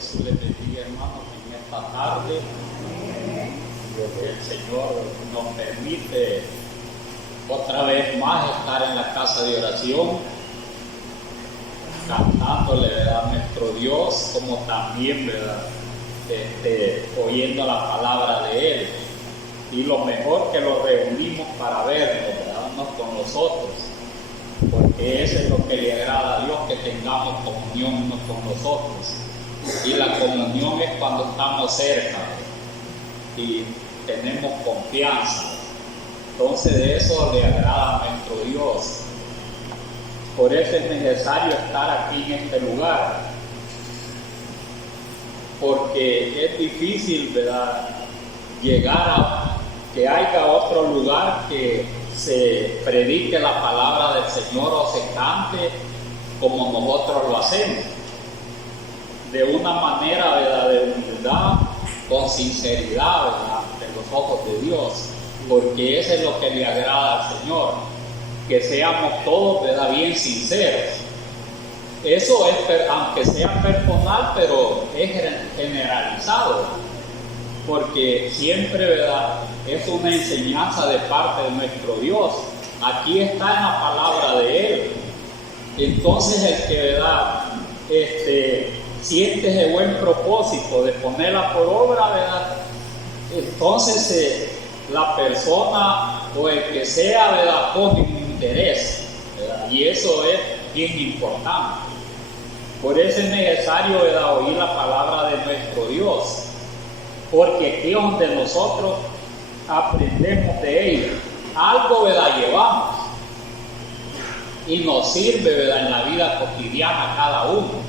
Jesús les bendiga, hermanos, en esta tarde. El Señor nos permite otra vez más estar en la casa de oración, cantándole, ¿verdad?, a nuestro Dios, como también, ¿verdad?, oyendo la palabra de Él. Y lo mejor que lo reunimos para vernos, ¿verdad?, unos con los otros, porque eso es lo que le agrada a Dios, que tengamos comunión unos con los otros. Y la comunión es cuando estamos cerca y tenemos confianza. Entonces de eso le agrada a nuestro Dios. Por eso es necesario estar aquí en este lugar, porque es difícil, ¿verdad?, llegar a que haya otro lugar que se predique la palabra del Señor o se cante como nosotros lo hacemos, de una manera, ¿verdad?, de humildad, con sinceridad, ¿verdad?, ante los ojos de Dios, porque eso es lo que le agrada al Señor, que seamos todos, ¿verdad?, bien sinceros. Eso es, aunque sea personal, pero es generalizado, porque siempre, ¿verdad?, es una enseñanza de parte de nuestro Dios. Aquí está en la palabra de Él. Entonces el que, ¿verdad?, siente ese buen propósito de ponerla por obra, ¿verdad?, entonces la persona o el que sea, ¿verdad?, pone un interés, ¿verdad?, y eso es bien importante. Por eso es necesario, ¿verdad?, oír la palabra de nuestro Dios, porque aquí es donde nosotros aprendemos de Él. Algo, ¿verdad?, llevamos y nos sirve, ¿verdad?, en la vida cotidiana cada uno,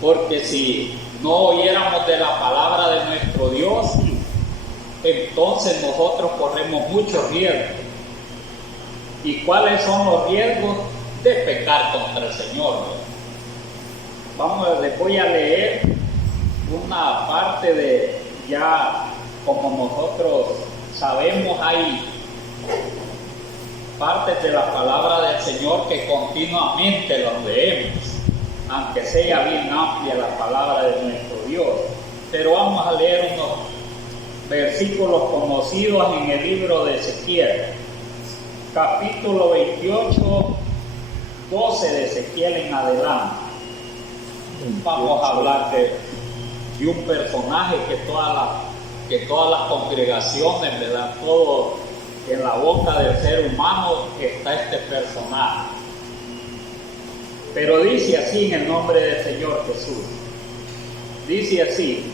porque si no oyéramos de la palabra de nuestro Dios, entonces nosotros corremos muchos riesgos. ¿Y cuáles son los riesgos? De pecar contra el Señor, ¿verdad? Les voy a leer una parte de, ya como nosotros sabemos, hay partes de la palabra del Señor que continuamente los leemos, aunque sea bien amplia la palabra de nuestro Dios. Pero vamos a leer unos versículos conocidos en el libro de Ezequiel, capítulo 28, 12 de Ezequiel en adelante. Vamos a hablar de un personaje que todas las congregaciones, ¿verdad?, todo en la boca del ser humano está este personaje. Pero dice así en el nombre del Señor Jesús. Dice así: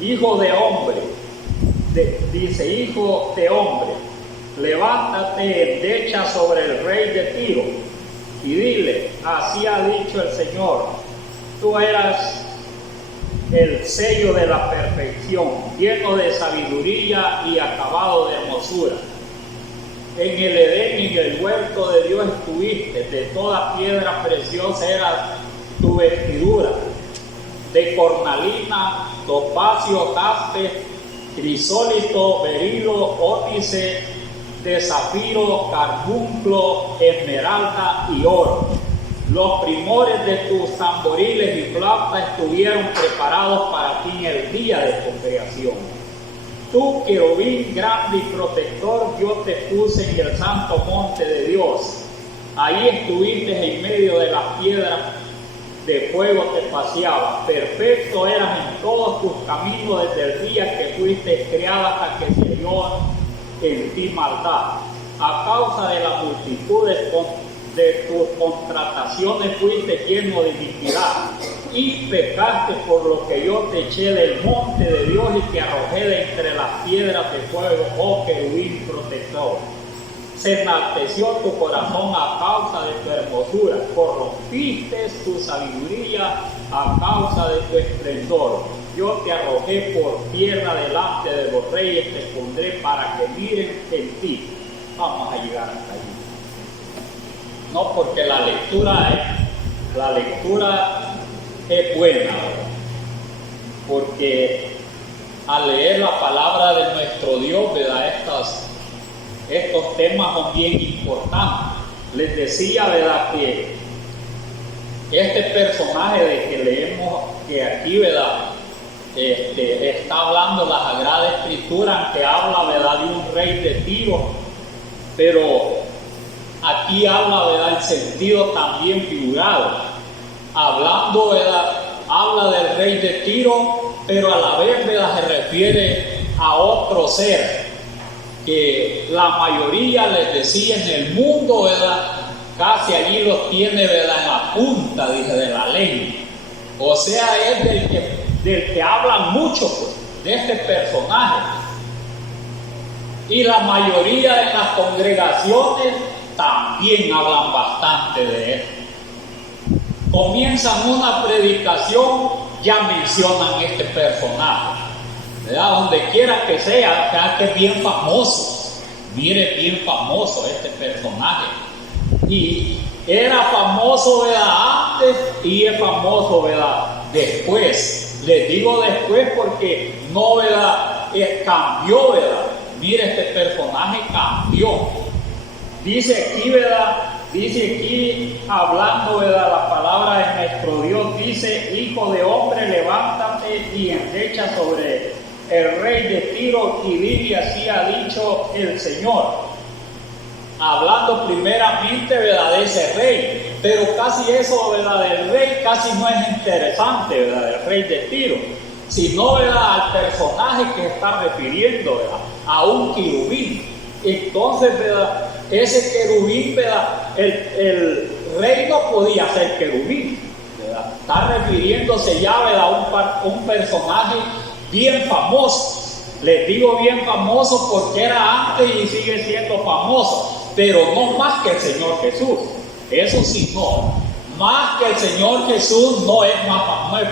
hijo de hombre, hijo de hombre, levántate, endecha sobre el rey de Tiro y dile: así ha dicho el Señor, tú eras el sello de la perfección, lleno de sabiduría y acabado de hermosura. En el Edén, en el huerto de Dios estuviste, de toda piedra preciosa era tu vestidura, de cornalina, topacio, jaspe, crisólito, berilo, ónice, de zafiro, carbunclo, esmeralda y oro. Los primores de tus tamboriles y flautas estuvieron preparados para ti en el día de tu creación. Tú, querubín grande y protector, yo te puse en el santo monte de Dios. Ahí estuviste en medio de las piedras de fuego, te paseabas. Perfecto eras en todos tus caminos desde el día que fuiste creada hasta que se halló en ti maldad. A causa de la multitud de tus contrataciones fuiste lleno de iniquidad y pecaste, por lo que yo te eché del monte de Dios y te arrojé de entre las piedras de fuego, oh querubín protector. Se enalteció tu corazón a causa de tu hermosura, corrompiste tu sabiduría a causa de tu esplendor. Yo te arrojé por tierra delante de los reyes, te pondré para que miren en ti. Vamos a llegar hasta allí. No, porque la lectura es buena, porque al leer la palabra de nuestro Dios, ¿verdad?, estos temas son bien importantes. Les decía, ¿verdad?, que este personaje de que leemos, que aquí, ¿verdad? Está hablando la Sagrada Escritura, que habla, ¿verdad?, de un rey de Tiro, pero aquí habla, ¿verdad?, el sentido también figurado. Hablando, ¿verdad?, habla del rey de Tiro, pero a la vez, ¿verdad?, se refiere a otro ser que la mayoría les decía en el mundo, ¿verdad?, casi allí los tiene, ¿verdad?, en la punta, dice, de la ley. O sea, es del que hablan mucho, pues, de este personaje. Y la mayoría de las congregaciones también hablan bastante de él. Comienzan una predicación, ya mencionan este personaje, ¿verdad? Donde quiera que sea que es bien famoso. Mire, bien famoso este personaje. Y era famoso, ¿verdad?, antes, y es famoso, ¿verdad?, después. Les digo después porque no, ¿verdad?, cambió, ¿verdad? Mire, este personaje cambió. Dice aquí, ¿verdad?, dice aquí, hablando, ¿verdad?, la palabra de nuestro Dios, dice: hijo de hombre, levántate y endecha sobre el rey de Tiro y dile: así ha dicho el Señor. Hablando primeramente, ¿verdad?, de ese rey, pero casi eso, ¿verdad?, del rey casi no es interesante, ¿verdad?, del rey de Tiro, sino, ¿verdad?, al personaje que se está refiriendo, ¿verdad?, a un querubín. Entonces, ¿verdad?, ese querubín, ¿verdad?, el rey no podía ser querubín, ¿verdad? Está refiriéndose ya, ¿verdad?, a un personaje bien famoso. Les digo bien famoso porque era antes y sigue siendo famoso, pero no más que el Señor Jesús. Eso sí, no. Más que el Señor Jesús no es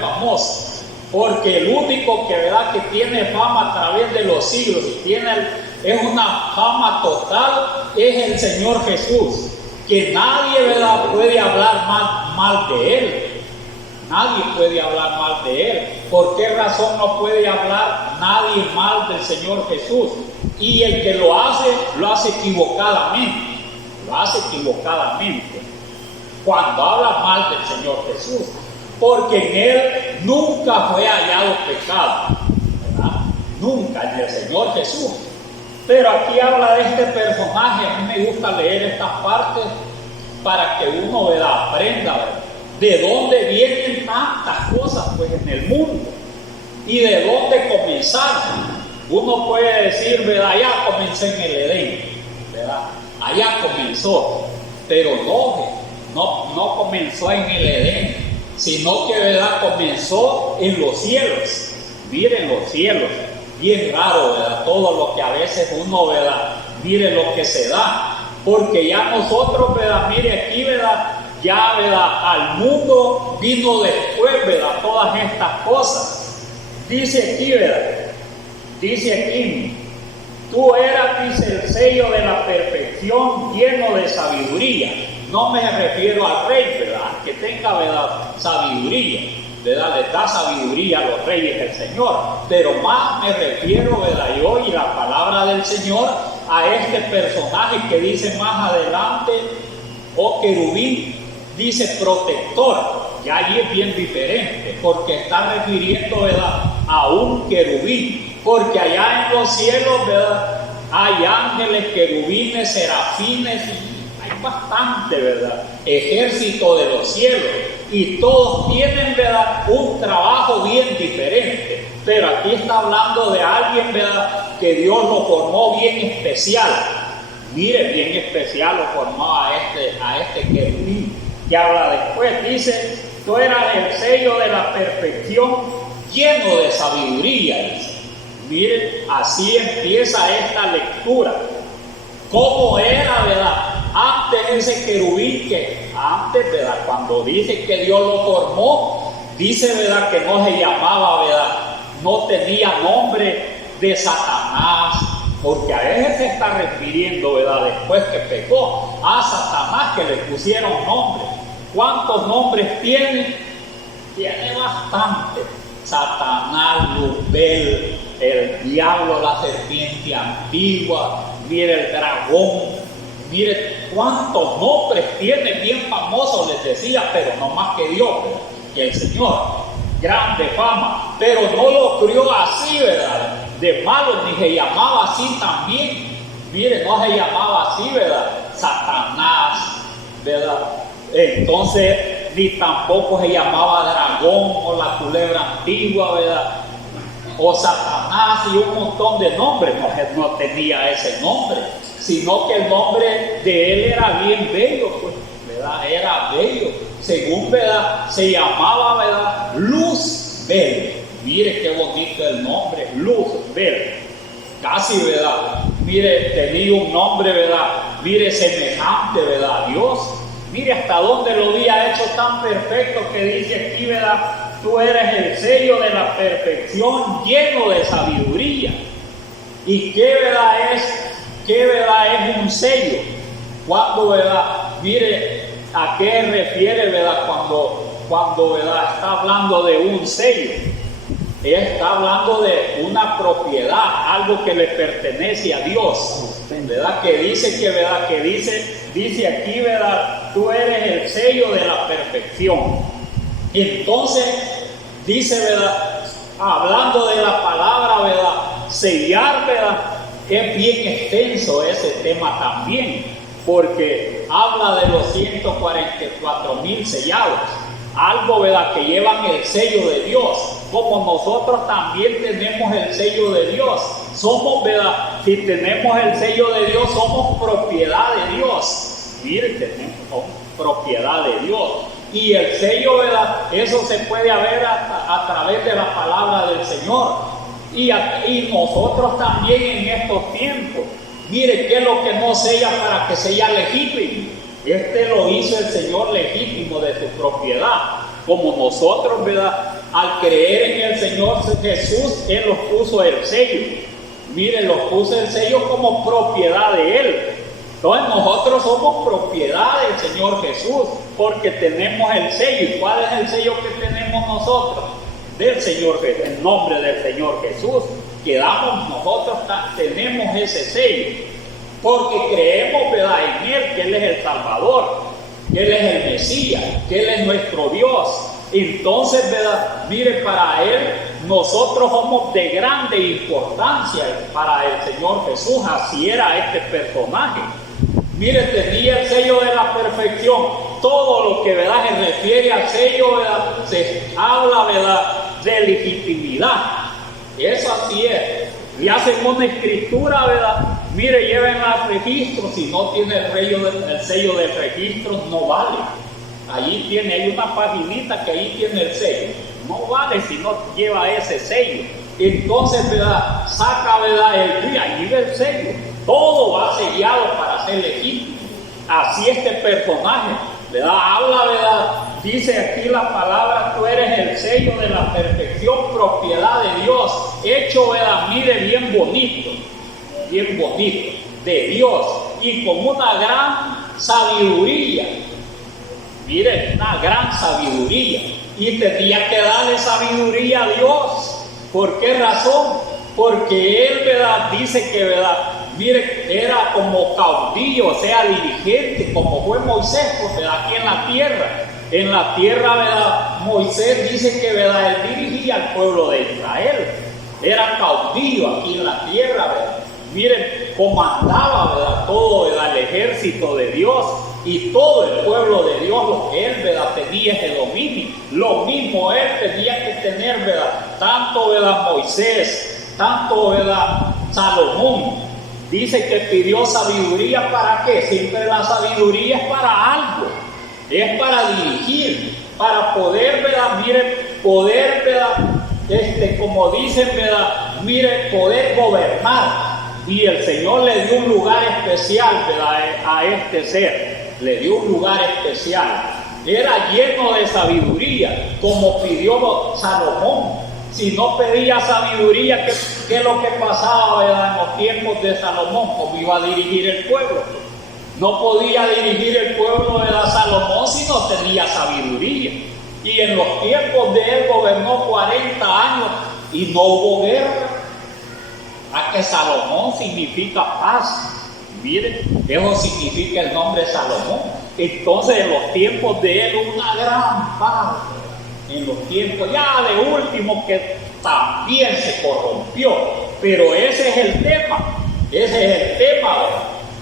famoso. Porque el único que, ¿verdad?, que tiene fama a través de los siglos y es una fama total, es el Señor Jesús. Que nadie, ¿verdad?, puede hablar mal de Él. Nadie puede hablar mal de Él. ¿Por qué razón no puede hablar nadie mal del Señor Jesús? Y el que lo hace equivocadamente. Lo hace equivocadamente. Cuando habla mal del Señor Jesús. Porque en Él nunca fue hallado pecado, ¿verdad? Nunca, en el Señor Jesús. Pero aquí habla de este personaje. A mí me gusta leer estas partes para que uno, ¿verdad?, aprenda, ¿verdad?, de dónde vienen tantas cosas, pues, en el mundo y de dónde comenzaron. Uno puede decir, ¿verdad?, allá comencé en el Edén, ¿verdad?, allá comenzó, pero no comenzó en el Edén, sino que, ¿verdad?, comenzó en los cielos. Miren los cielos, bien raro, ¿verdad?, todo lo que a veces uno, ¿verdad?, mire lo que se da, porque ya nosotros, ¿verdad?, mire aquí, ¿verdad?, ya, ¿verdad?, al mundo vino después, ¿verdad?, todas estas cosas. Dice aquí, ¿verdad?, dice aquí: tú eras, dice, el sello de la perfección, lleno de sabiduría. No me refiero al rey, ¿verdad?, que tenga, ¿verdad?, sabiduría, ¿verdad?, le da sabiduría a los reyes del Señor, pero más me refiero, ¿verdad?, y hoy la palabra del Señor a este personaje que dice más adelante: oh querubín, dice protector. Ya allí es bien diferente, porque está refiriendo, ¿verdad?, a un querubín, porque allá en los cielos, ¿verdad?, hay ángeles, querubines, serafines, y hay bastante, ¿verdad?, ejército de los cielos, y todos tienen, ¿verdad?, un trabajo bien diferente. Pero aquí está hablando de alguien, ¿verdad?, que Dios lo formó bien especial. Mire, bien especial lo formó a este querubín, que habla después. Dice: tú eras el sello de la perfección, lleno de sabiduría. Dice. Mire, así empieza esta lectura. ¿Cómo era, verdad?, antes ese querubín? Que antes, ¿verdad?, cuando dice que Dios lo formó, dice, ¿verdad?, que no se llamaba, ¿verdad?, no tenía nombre de Satanás, porque a él se está refiriendo, ¿verdad?, después que pecó, a Satanás, que le pusieron nombre. ¿Cuántos nombres tiene? Tiene bastante. Satanás, Luzbel, el diablo, la serpiente antigua, mire, el dragón, mire cuántos nombres tiene, bien famosos, les decía, pero no más que Dios, que el Señor. grande fama, pero no lo crió así, ¿verdad? De malo, ni se llamaba así también. Mire, no se llamaba así, ¿verdad? Satanás, ¿verdad? Entonces, ni tampoco se llamaba dragón o la culebra antigua, ¿verdad? O Satanás y un montón de nombres. No tenía ese nombre, sino que el nombre de él era bien bello, pues, ¿verdad? Era bello. Según, ¿verdad? Se llamaba, ¿verdad? Luzbel. Mire qué bonito el nombre, Luzbel. Casi, ¿verdad? Mire, tenía un nombre, ¿verdad? Mire, semejante, ¿verdad? A Dios. Mire hasta dónde lo había hecho tan perfecto que dice aquí, ¿verdad? Tú eres el sello de la perfección, lleno de sabiduría. ¿Y qué verdad es? ¿Qué verdad es un sello? Cuando, ¿verdad? Mire, ¿a qué refiere, verdad? Cuando ¿verdad? Está hablando de un sello. Está hablando de una propiedad, algo que le pertenece a Dios, ¿verdad? Que dice que, ¿verdad? Que dice aquí, ¿verdad? Tú eres el sello de la perfección. Entonces, dice, ¿verdad? Hablando de la palabra, ¿verdad? Sellar, ¿verdad? Es bien extenso ese tema también, porque habla de los 144,000 sellados. Algo, ¿verdad? Que llevan el sello de Dios, como nosotros también tenemos el sello de Dios. Somos, ¿verdad? Si tenemos el sello de Dios, somos propiedad de Dios. Miren, tenemos propiedad de Dios. Y el sello, ¿verdad? Eso se puede ver a través de la palabra del Señor. Y nosotros también en estos tiempos. Mire, ¿qué es lo que no sella para que sea legítimo? Lo hizo el Señor legítimo de su propiedad. Como nosotros, ¿verdad? Al creer en el Señor Jesús, Él nos puso el sello. Mire, nos puso el sello como propiedad de Él. Entonces nosotros somos propiedad del Señor Jesús, porque tenemos el sello. ¿Y cuál es el sello que tenemos nosotros? Del Señor Jesús, en nombre del Señor Jesús. Nosotros tenemos ese sello, porque creemos, ¿verdad? En Él, que Él es el Salvador, que Él es el Mesías, que Él es nuestro Dios. Entonces, ¿verdad? Mire, para Él, nosotros somos de grande importancia para el Señor Jesús. Así era este personaje. Mire, tenía el sello de la perfección. Todo lo que, ¿verdad?, se refiere al sello, ¿verdad?, se habla, ¿verdad?, de legitimidad. Eso así es. Y hacen una escritura, ¿verdad? Mire, lleven al registro. Si no tiene el sello del registro, no vale. Allí hay una paginita que ahí tiene el sello. No vale si no lleva ese sello. Entonces, ¿verdad?, saca, ¿verdad?, allí del sello. Todo va sellado para ser legítimo. Así este personaje, ¿verdad?, habla, ¿verdad? Dice aquí la palabra: tú eres el sello de la perfección, propiedad de Dios, hecho, ¿verdad?, mire, bien bonito, de Dios, y con una gran sabiduría. Mire, una gran sabiduría. Y tenía que darle sabiduría a Dios. ¿Por qué razón? Porque Él, ¿verdad?, dice que, ¿verdad?, mire, era como caudillo, o sea, dirigente, como fue Moisés, pues, ¿verdad?, aquí en la tierra. En la tierra, ¿verdad?, Moisés dice que, ¿verdad?, él dirigía al pueblo de Israel. Era caudillo aquí en la tierra, ¿verdad? Miren, comandaba, ¿verdad?, todo, ¿verdad?, el ejército de Dios, y todo el pueblo de Dios, lo que él, ¿verdad?, tenía ese dominio. Lo mismo él tenía que tener, ¿verdad?, tanto, ¿verdad?, Moisés, tanto, ¿verdad?, Salomón. Dice que pidió sabiduría. ¿Para qué? Siempre la sabiduría es para algo. Es para dirigir, para poder, ¿verdad?, mire, poder, ¿verdad?, como dicen, ¿verdad?, mire, poder gobernar. Y el Señor le dio un lugar especial, ¿verdad?, a este ser. Le dio un lugar especial. Era lleno de sabiduría, como pidió Salomón. Si no pedía sabiduría, ¿qué es lo que pasaba, ¿verdad?, en los tiempos de Salomón? ¿Cómo iba a dirigir el pueblo? No podía dirigir el pueblo de Salomón si no tenía sabiduría. Y en los tiempos de él gobernó 40 años y no hubo guerra. A que Salomón significa paz. Miren, eso significa el nombre Salomón. Entonces, en los tiempos de él, una gran paz. en los tiempos ya de último, que también se corrompió. Pero ese es el tema, ¿verdad?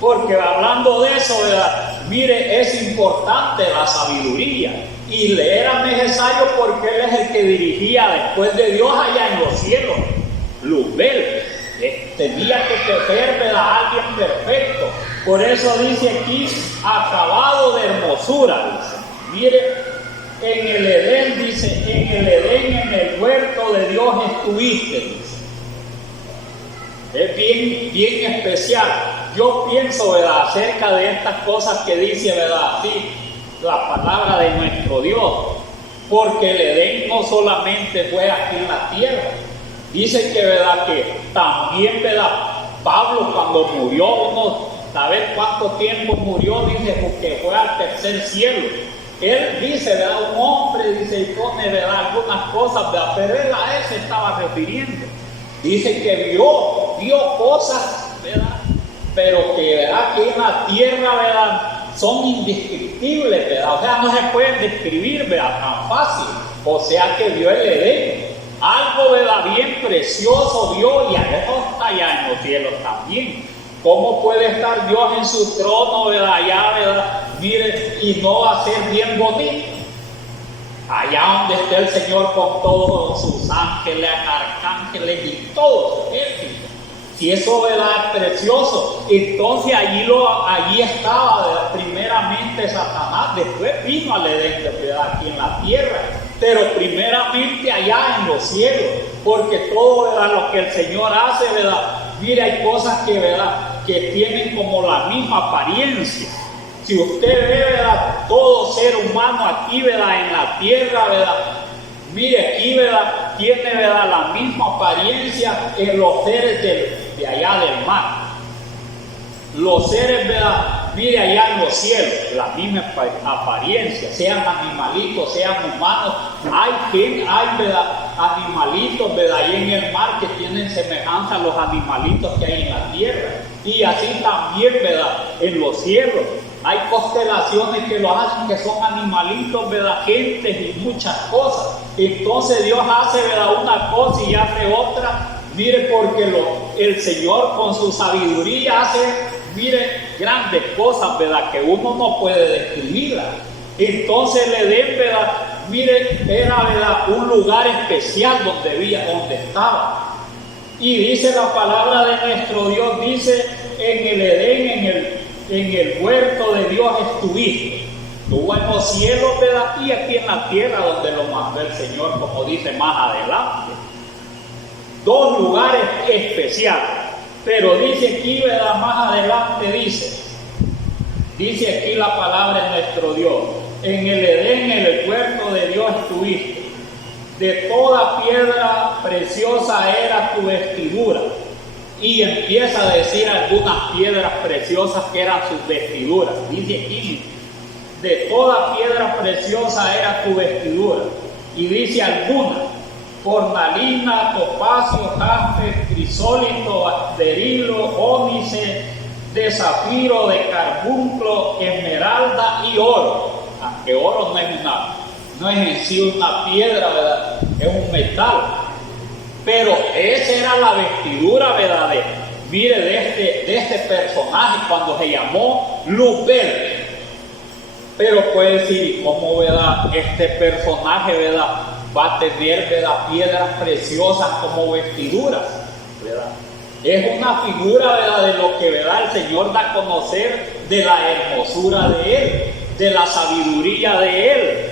Porque hablando de eso, ¿verdad? Mire, es importante la sabiduría, y le era necesario porque él es el que dirigía después de Dios allá en los cielos. Luzbel tenía que ser, ¿verdad?, alguien perfecto. Por eso dice aquí, acabado de hermosura, dice. Mire, en el Edén, dice, en el Edén, en el huerto de Dios estuviste, dice. Es bien especial. Yo pienso, ¿verdad?, acerca de estas cosas que dice, ¿verdad?, así, la palabra de nuestro Dios. Porque el Edén no solamente fue aquí en la tierra. Dice que, ¿verdad?, que también, ¿verdad?, Pablo cuando murió, ¿sabes cuánto tiempo murió? Dice, porque fue al tercer cielo. Él dice, ¿verdad?, un hombre, dice, y pone, ¿verdad?, algunas cosas, ¿verdad?, pero él a él se estaba refiriendo. Dice que vio cosas, ¿verdad?, pero que, ¿verdad?, que en la tierra, ¿verdad?, son indescriptibles, ¿verdad? O sea, no se pueden describir, ¿verdad?, tan fácil. O sea que vio el Edén. Algo, ¿verdad?, bien precioso vio, y eso está allá en los cielos también. ¿Cómo puede estar Dios en su trono, ¿verdad?, allá, ¿verdad?, mire, y no va a ser bien bonito? Allá donde esté el Señor con todos sus ángeles, arcángeles y todo su ejército. Si eso, ¿verdad?, es precioso, entonces allí estaba, ¿verdad?, primeramente Satanás, después vino al Edén, ¿verdad?, aquí en la tierra, pero primeramente allá en los cielos, porque todo, ¿verdad?, lo que el Señor hace, ¿verdad?, mire, hay cosas que, ¿verdad?, que tienen como la misma apariencia. Si usted ve, ¿verdad?, todo ser humano aquí, ¿verdad?, en la tierra, ¿verdad?, mire, aquí, ¿verdad?, tiene, ¿verdad?, la misma apariencia en los seres de allá del mar. Los seres, ¿verdad?, mire, allá en los cielos, la misma apariencia, sean animalitos, sean humanos. Hay, ¿verdad?, animalitos, ¿verdad?, ahí en el mar que tienen semejanza a los animalitos que hay en la tierra. Y así también, ¿verdad?, en los cielos. Hay constelaciones que lo hacen, que son animalitos, ¿verdad?, gentes y muchas cosas. Entonces Dios hace, ¿verdad?, una cosa y hace otra. Mire, porque el Señor con su sabiduría hace, mire, grandes cosas, ¿verdad?, que uno no puede describirlas. Entonces el Edén, ¿verdad?, mire, era, ¿verdad?, un lugar especial donde estaba. Y dice la palabra de nuestro Dios, dice, en el Edén, en el huerto de Dios estuviste. Estuvo en los cielos, ¿verdad?, y aquí en la tierra donde lo mandó el Señor, como dice más adelante. Dos lugares especiales. Pero dice aquí, ¿verdad?, más adelante dice aquí la palabra de nuestro Dios. En el Edén, en el huerto de Dios estuviste. De toda piedra preciosa era tu vestidura. Y empieza a decir algunas piedras preciosas que eran sus vestiduras. Dice aquí, de toda piedra preciosa era tu vestidura. Y dice algunas: cornalina, topacio, jaspe, crisólito, berilo, ónice, de zafiro, de carbunclo, esmeralda y oro. Aunque oro no es en sí una piedra, ¿verdad?, es un metal. Pero esa era la vestidura, ¿verdad?, de este personaje cuando se llamó Luzbel. Pero puede decir, ¿cómo, ¿verdad?, este personaje, ¿verdad?, va a tener, ¿verdad?, piedras preciosas como vestiduras, ¿verdad? Es una figura, ¿verdad?, de lo que, ¿verdad?, el Señor da a conocer de la hermosura de Él, de la sabiduría de Él.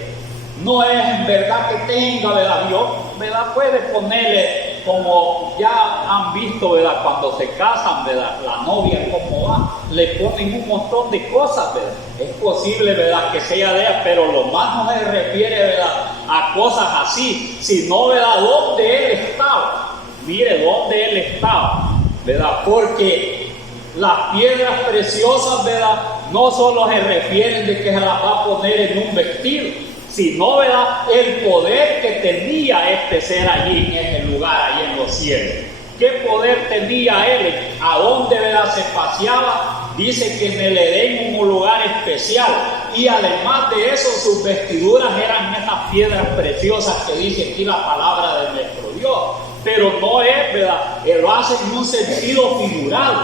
No es en verdad que tenga, ¿verdad?, Dios, ¿verdad?, puede ponerle, como ya han visto, ¿verdad?, cuando se casan, ¿verdad?, la novia cómo va, le ponen un montón de cosas, ¿verdad? Es posible, ¿verdad?, que sea de ella, pero lo más no se refiere, ¿verdad?, a cosas así, sino, ¿verdad?, dónde Él estaba. Mire dónde Él estaba, ¿verdad? Porque las piedras preciosas, ¿verdad?, no solo se refieren de que se las va a poner en un vestido, sino, ¿verdad?, el poder que tenía este ser allí en ese lugar, allí en los cielos. ¿Qué poder tenía Él? ¿A dónde, ¿verdad?, se paseaba? Dice que en el Edén un lugar especial. Y además de eso, sus vestiduras eran esas piedras preciosas que dice aquí la palabra de nuestro Dios. Pero no es, ¿verdad? Él lo hace en un sentido figurado.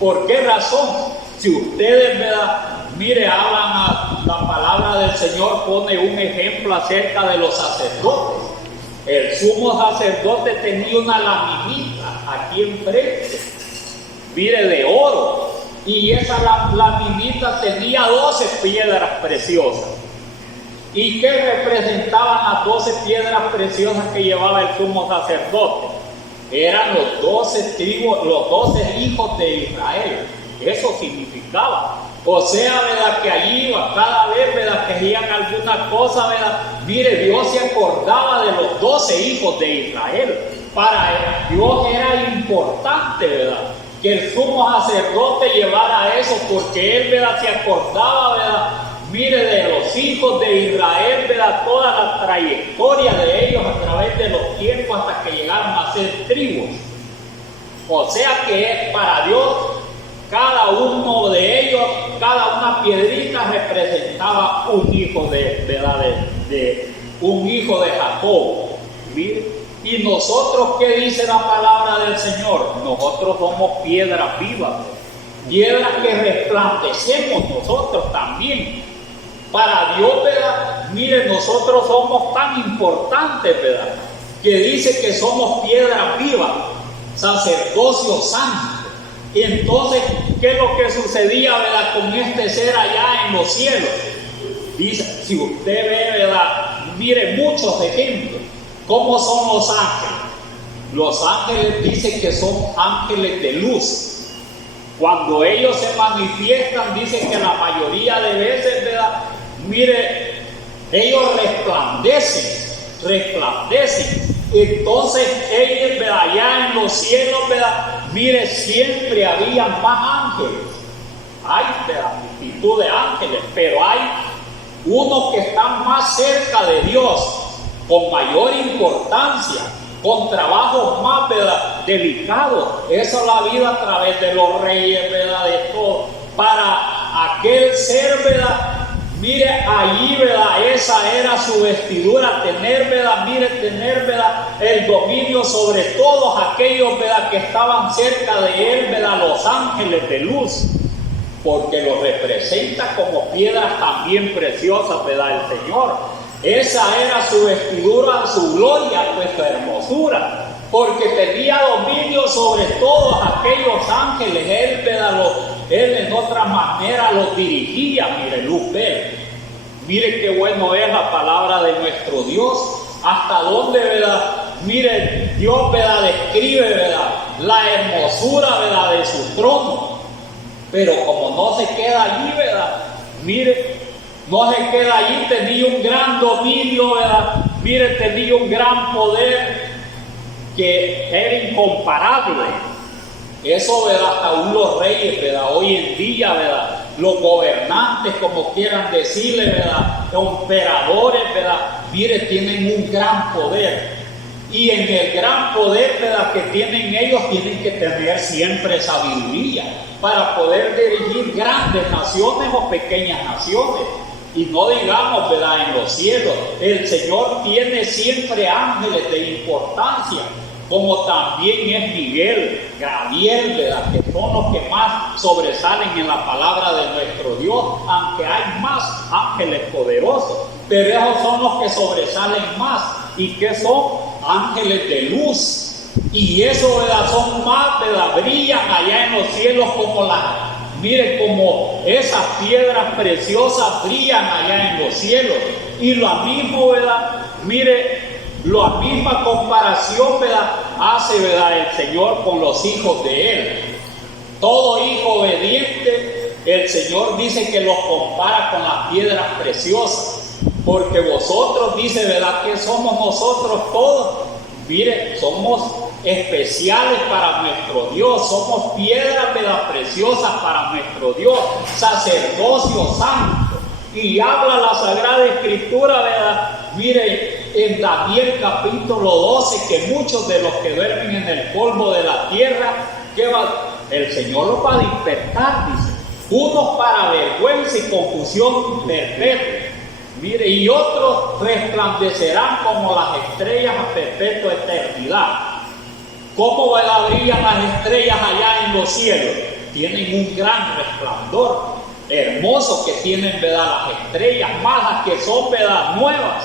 ¿Por qué razón? Si ustedes, ¿verdad? Mire, la palabra del Señor pone un ejemplo acerca de los sacerdotes. El sumo sacerdote tenía una laminita aquí enfrente, mire, de oro. Y esa laminita tenía 12 piedras preciosas. ¿Y qué representaban las 12 piedras preciosas que llevaba el sumo sacerdote? Eran los 12 tribus, los 12 hijos de Israel. Eso significaba. O sea, ¿verdad? Que allí cada vez, ¿verdad? Que hacían alguna cosa, ¿verdad? Mire, Dios se acordaba de los 12 hijos de Israel. Para Dios era importante, ¿verdad? Que el sumo sacerdote llevara eso, porque él, ¿verdad? Se acordaba, ¿verdad? Mire, de los hijos de Israel, ¿verdad? Toda la trayectoria de ellos a través de los tiempos hasta que llegaron a ser tribus. O sea que para Dios, cada uno de ellos, cada una piedrita representaba un hijo un hijo de Jacob. Mire. Y nosotros, ¿qué dice la palabra del Señor? Nosotros somos piedras vivas, piedras que resplandecemos nosotros también. Para Dios, ¿verdad? Mire, nosotros somos tan importantes, ¿verdad? Que dice que somos piedras vivas, sacerdocio santo. Y entonces, ¿qué es lo que sucedía, ¿verdad? Con este ser allá en los cielos? Dice, si usted ve, ¿verdad? Mire muchos ejemplos. ¿Cómo son los ángeles? Los ángeles dicen que son ángeles de luz. Cuando ellos se manifiestan, dicen que la mayoría de veces, ¿verdad? Mire, ellos resplandecen. Entonces ellos, ¿verdad? Allá en los cielos, ¿verdad? Mire, siempre había más ángeles. Hay, ¿verdad? Multitud de ángeles, pero hay unos que están más cerca de Dios, con mayor importancia, con trabajos más, ¿verdad? Delicados. Esa es la vida a través de los reyes, ¿verdad? De todo. Para aquel ser, ¿verdad? Mire, allí, ¿verdad? Esa era su vestidura, tener, ¿verdad? Mire, tener, ¿verdad? El dominio sobre todos aquellos, ¿verdad? Que estaban cerca de él, ¿verdad? Los ángeles de luz, porque los representa como piedras también preciosas, ¿verdad? El Señor. Esa era su vestidura, su gloria, pues su hermosura, porque tenía dominio sobre todos aquellos ángeles. Él, ¿verdad? Él en otra manera los dirigía. Mire, luz verde. Mire qué bueno es la palabra de nuestro Dios. Hasta dónde, ¿verdad? Mire, Dios, ¿verdad? Describe, ¿verdad? La hermosura, ¿verdad? De su trono. Pero como no se queda allí, ¿verdad? Mire, no se queda allí, tenía un gran dominio, ¿verdad? Mire, tenía un gran poder que era incomparable. Eso, ¿verdad? Hasta aún los reyes, ¿verdad? Hoy en día, ¿verdad? Los gobernantes, como quieran decirle, ¿verdad? Los emperadores, ¿verdad? Mire, tienen un gran poder. Y en el gran poder, ¿verdad? Que tienen ellos, tienen que tener siempre sabiduría para poder dirigir grandes naciones o pequeñas naciones. Y no digamos, ¿verdad? En los cielos, el Señor tiene siempre ángeles de importancia, como también es Miguel, Gabriel, ¿verdad? Que son los que más sobresalen en la palabra de nuestro Dios, aunque hay más ángeles poderosos, pero esos son los que sobresalen más. ¿Y qué son? Ángeles de luz. Y eso, ¿verdad? Son más, ¿verdad? Brillan allá en los cielos como miren, como esas piedras preciosas brillan allá en los cielos. Y lo mismo, ¿verdad? Mire, la misma comparación, ¿verdad? Hace, ¿verdad? El Señor con los hijos de Él. Todo hijo obediente, el Señor dice que los compara con las piedras preciosas. Porque vosotros, dice, ¿verdad? Que somos nosotros todos. Mire, somos especiales para nuestro Dios, somos piedras, ¿verdad? Preciosas para nuestro Dios, sacerdocio santo. Y habla la Sagrada Escritura, ¿verdad? Mire, en Daniel capítulo 12, que muchos de los que duermen en el polvo de la tierra, el Señor los va a despertar, dice. unos para vergüenza y confusión perpetua. Mire, y otros resplandecerán como las estrellas a perpetua eternidad. ¿Cómo brillan las estrellas allá en los cielos? Tienen un gran resplandor, hermoso que tienen, ¿verdad? Las estrellas, más las que son, ¿verdad? Nuevas.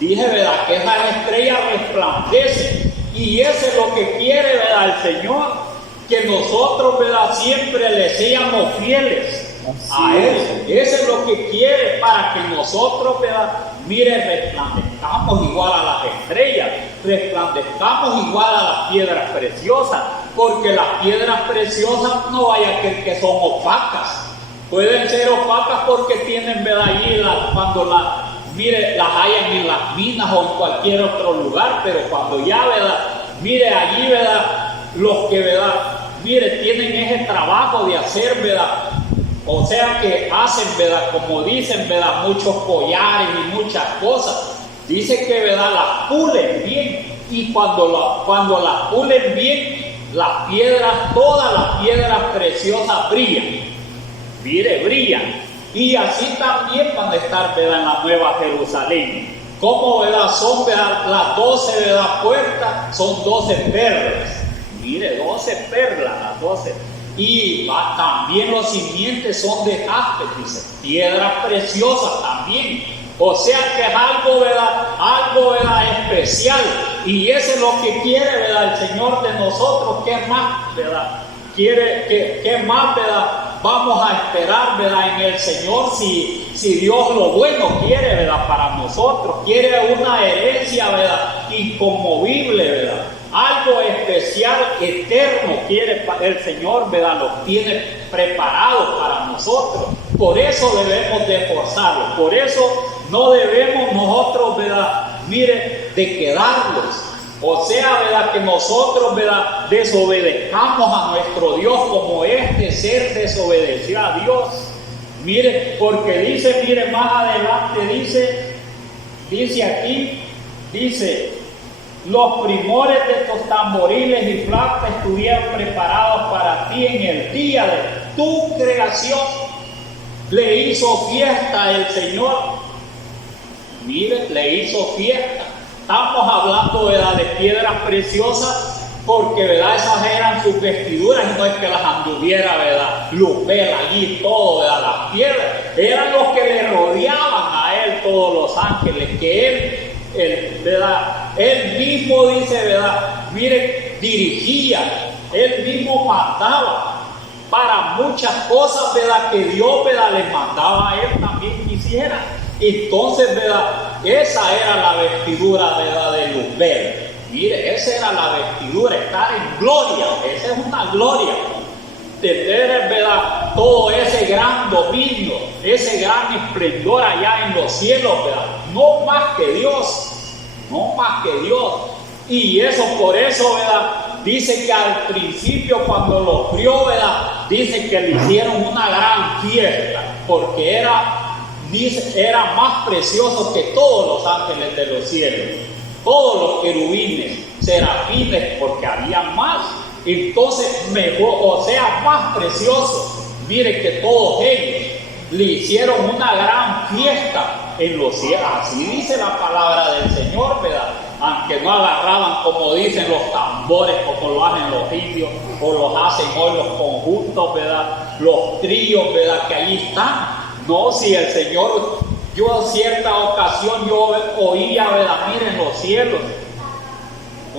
Dije, ¿verdad? Que esas estrellas resplandecen, y eso es lo que quiere, ¿verdad? El Señor, que nosotros, ¿verdad? Siempre le seamos fieles a Él. Eso es lo que quiere, para que nosotros, ¿verdad? Mire, resplandezcamos igual a las estrellas, resplandezcamos igual a las piedras preciosas, porque las piedras preciosas no vaya a creer que son opacas. Pueden ser opacas porque tienen, ¿verdad? Allí cuando las hayan en las minas o en cualquier otro lugar, pero cuando ya, ¿verdad? Mire, allí, ¿verdad? Los que, ¿verdad? Mire, tienen ese trabajo de hacer, ¿verdad? O sea que hacen, ¿verdad? Como dicen, ¿verdad? Muchos collares y muchas cosas. Dice que, ¿verdad? Las pulen bien, y cuando las pulen bien, las piedras, todas las piedras preciosas brillan. Mire, brillan. Y así también van a estar, ¿verdad? En la Nueva Jerusalén. Como, ¿verdad? Son, ¿verdad? Las 12, ¿verdad? Puertas, son 12 perlas. Mire, 12 perlas, las 12. Y también los simientes son de jaspe, dice, piedras preciosas también. O sea que es algo, ¿verdad? Algo, ¿verdad? Especial. Y eso es lo que quiere, ¿verdad? El Señor de nosotros. ¿Qué más, ¿verdad? Quiere, ¿qué más, ¿verdad? Vamos a esperar, ¿verdad? En el Señor, si Dios lo bueno quiere, ¿verdad? Para nosotros. Quiere una herencia, ¿verdad? Inconmovible, ¿verdad? Algo especial, eterno quiere el Señor, ¿verdad? Lo tiene preparado para nosotros. Por eso debemos de esforzarnos. Por eso no debemos nosotros, ¿verdad? Mire, de quedarnos. O sea, ¿verdad? Que nosotros, ¿verdad? Desobedezcamos a nuestro Dios, como este ser desobedeció a Dios. Mire, porque dice, mire, más adelante dice aquí, dice: los primores de tus tamboriles y flautas estuvieron preparados para ti en el día de tu creación. Le hizo fiesta el Señor. Mire, le hizo fiesta. Estamos hablando, ¿verdad? De piedras preciosas, porque, ¿verdad? Esas eran sus vestiduras, y no es que las anduviera, ¿verdad? Lupel allí, todo, ¿verdad? Las piedras eran los que le rodeaban a él, todos los ángeles, que él, ¿verdad? Él mismo dice, ¿verdad? Mire, dirigía, él mismo mandaba para muchas cosas, ¿verdad? Que Dios, ¿verdad? Les mandaba a él también que hiciera. Entonces, ¿verdad? Esa era la vestidura, ¿verdad? De Luzbel. Mire, esa era la vestidura, estar en gloria. Esa es una gloria. Tener, ¿verdad? Todo ese gran dominio, ese gran esplendor allá en los cielos, ¿verdad? No más que Dios. No más que Dios. Y eso, por eso, ¿verdad? Dice que al principio, cuando lo crió, ¿verdad? Dice que le hicieron una gran fiesta, porque era más precioso que todos los ángeles de los cielos, todos los querubines, serafines, porque había más. Entonces, mejor, o sea, más precioso. Mire que todos ellos le hicieron una gran fiesta en los cielos. Así dice la palabra del Señor, ¿verdad? Aunque no agarraban, como dicen, los tambores, como lo hacen los indios, o los hacen hoy los conjuntos, ¿verdad? Los tríos, ¿verdad? Que allí están. No, si el Señor, yo en cierta ocasión yo oía, ¿verdad? Miren los cielos.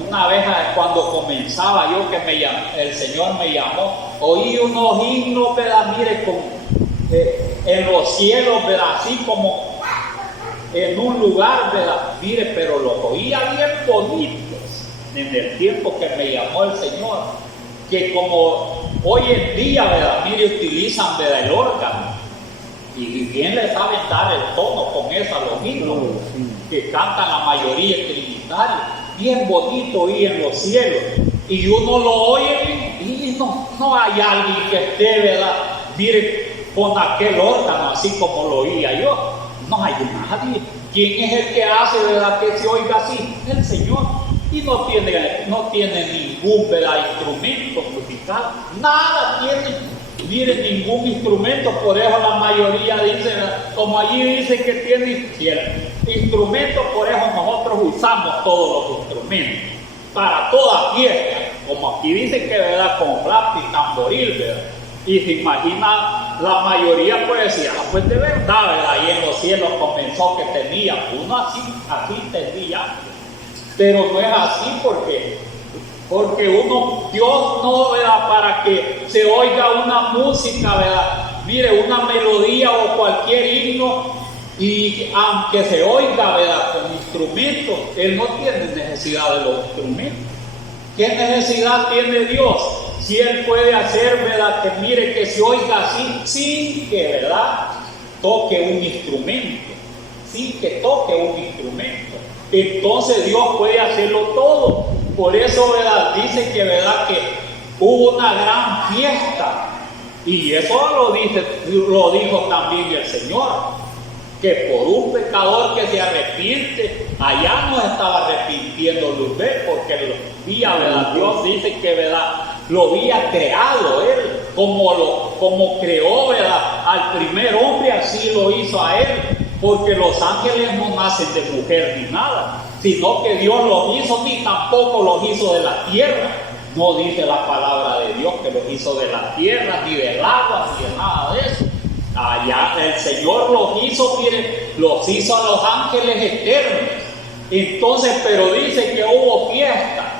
Una vez cuando comenzaba yo, que el Señor me llamó, oí unos himnos, ¿verdad? Mire, en los cielos, ¿verdad? Así como en un lugar, ¿verdad? Mire, pero los oía bien bonitos en el tiempo que me llamó el Señor. Que como hoy en día, ¿verdad? Mire, utilizan, ¿verdad? El órgano. Y bien le saben dar el tono con eso a los himnos que cantan la mayoría trinitarios, bien bonito ahí en los cielos. Y uno lo oye y no hay alguien que esté, ¿verdad? Mire, con aquel órgano, así como lo oía yo. No hay nadie. ¿Quién es el que hace, ¿verdad? Que se oiga así? El Señor. Y no tiene ningún, ¿verdad? Instrumento musical. Nada tiene. Miren, ningún instrumento, por eso la mayoría dice, como allí dice que tiene instrumentos, por eso nosotros usamos todos los instrumentos, para toda fiesta, como aquí dice que, ¿verdad?, con flauta y tamboril, ¿verdad? Y se imagina, la mayoría puede decir, pues de verdad, ¿verdad?, y en los cielos comenzó que tenía, uno así entendía, pero no es así porque Dios no, ¿verdad?, para que se oiga una música, ¿verdad?, mire, una melodía o cualquier himno, y aunque se oiga, ¿verdad?, con instrumentos, Él no tiene necesidad de los instrumentos. ¿Qué necesidad tiene Dios? Si Él puede hacer, ¿verdad?, que mire, que se oiga así, sin que, ¿verdad?, toque un instrumento, sin que toque un instrumento. Entonces Dios puede hacerlo todo. Por eso, ¿verdad?, dice que, ¿verdad?, que hubo una gran fiesta. Y eso lo dijo también el Señor, que por un pecador que se arrepiente, allá no estaba arrepintiendo Luzbel, porque lo había, ¿verdad?, Dios dice que, ¿verdad?, lo había creado Él, como creó, ¿verdad?, al primer hombre, así lo hizo a Él, porque los ángeles no nacen de mujer ni nada, sino que Dios los hizo, ni tampoco los hizo de la tierra. No dice la palabra de Dios que los hizo de la tierra, ni del agua, ni de nada de eso. Allá el Señor los hizo, mire, los hizo a los ángeles eternos. Entonces, pero dice que hubo fiesta.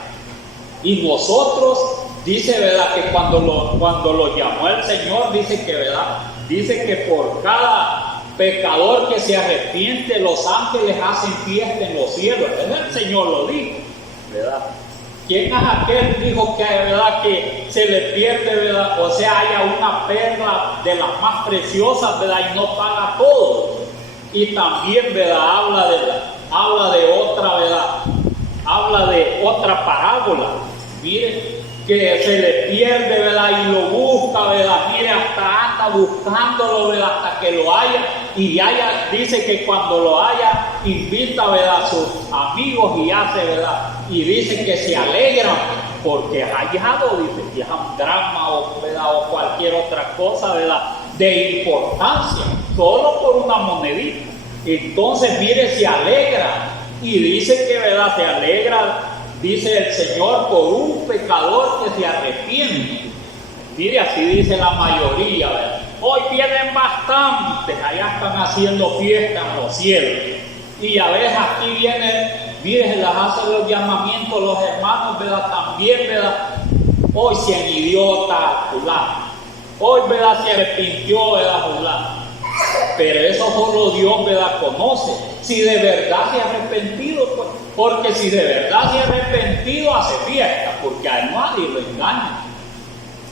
Y nosotros, dice, ¿verdad?, que cuando lo llamó el Señor, dice que, ¿verdad?, dice que por cada pecador que se arrepiente, los ángeles hacen fiesta en los cielos. El Señor lo dijo, ¿verdad? ¿Quién es aquel, dijo, que, ¿verdad?, que se le pierde, ¿verdad?, o sea, haya una perla de las más preciosas, ¿verdad?, y no paga todo? Y también, ¿verdad?, habla de otra, ¿verdad?, habla de otra parábola. Mire, que se le pierde, ¿verdad?, y lo busca, ¿verdad?, mire, hasta anda buscándolo, ¿verdad?, hasta que lo haya, y dice que cuando lo haya, invita, ¿verdad?, a sus amigos y hace, ¿verdad?, y dice que se alegran porque ha hallado, dice, que es un drama o cualquier otra cosa, ¿verdad?, de importancia, solo por una monedita. Entonces, mire, se alegra, y dice que, ¿verdad?, se alegra, dice el Señor, por un pecador que se arrepiente. Mire, así dice la mayoría, ¿verdad? Hoy vienen bastantes, allá están haciendo fiestas en los cielos. Y a veces aquí vienen, mire, se las hacen los llamamientos los hermanos, ¿verdad?, también, ¿verdad? Hoy sean idiota, fulano. Hoy, ¿verdad?, se arrepintió, ¿verdad?, fulano. Pero eso solo Dios, ¿verdad?, conoce. Si de verdad se ha arrepentido, pues, porque si de verdad se ha arrepentido, hace fiesta, porque a nadie lo engaña.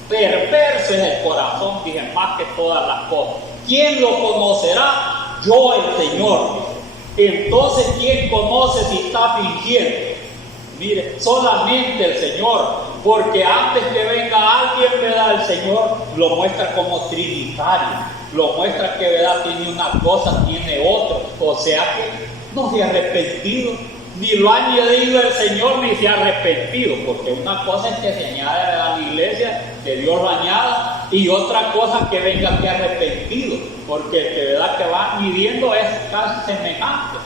Perverso es el corazón, dije, más que todas las cosas. ¿Quién lo conocerá? Yo, el Señor. Entonces, ¿quién conoce si está fingiendo? Mire, solamente el Señor, porque antes que venga alguien, ¿verdad?, el Señor lo muestra como trinitario, lo muestra que, ¿verdad?, tiene una cosa, tiene otra, o sea que no se ha arrepentido, ni lo ha añadido el Señor, ni se ha arrepentido, porque una cosa es que se añade a la iglesia, que Dios lo añada, y otra cosa que venga que arrepentido, porque el que, ¿verdad?, que va midiendo es casi semejante,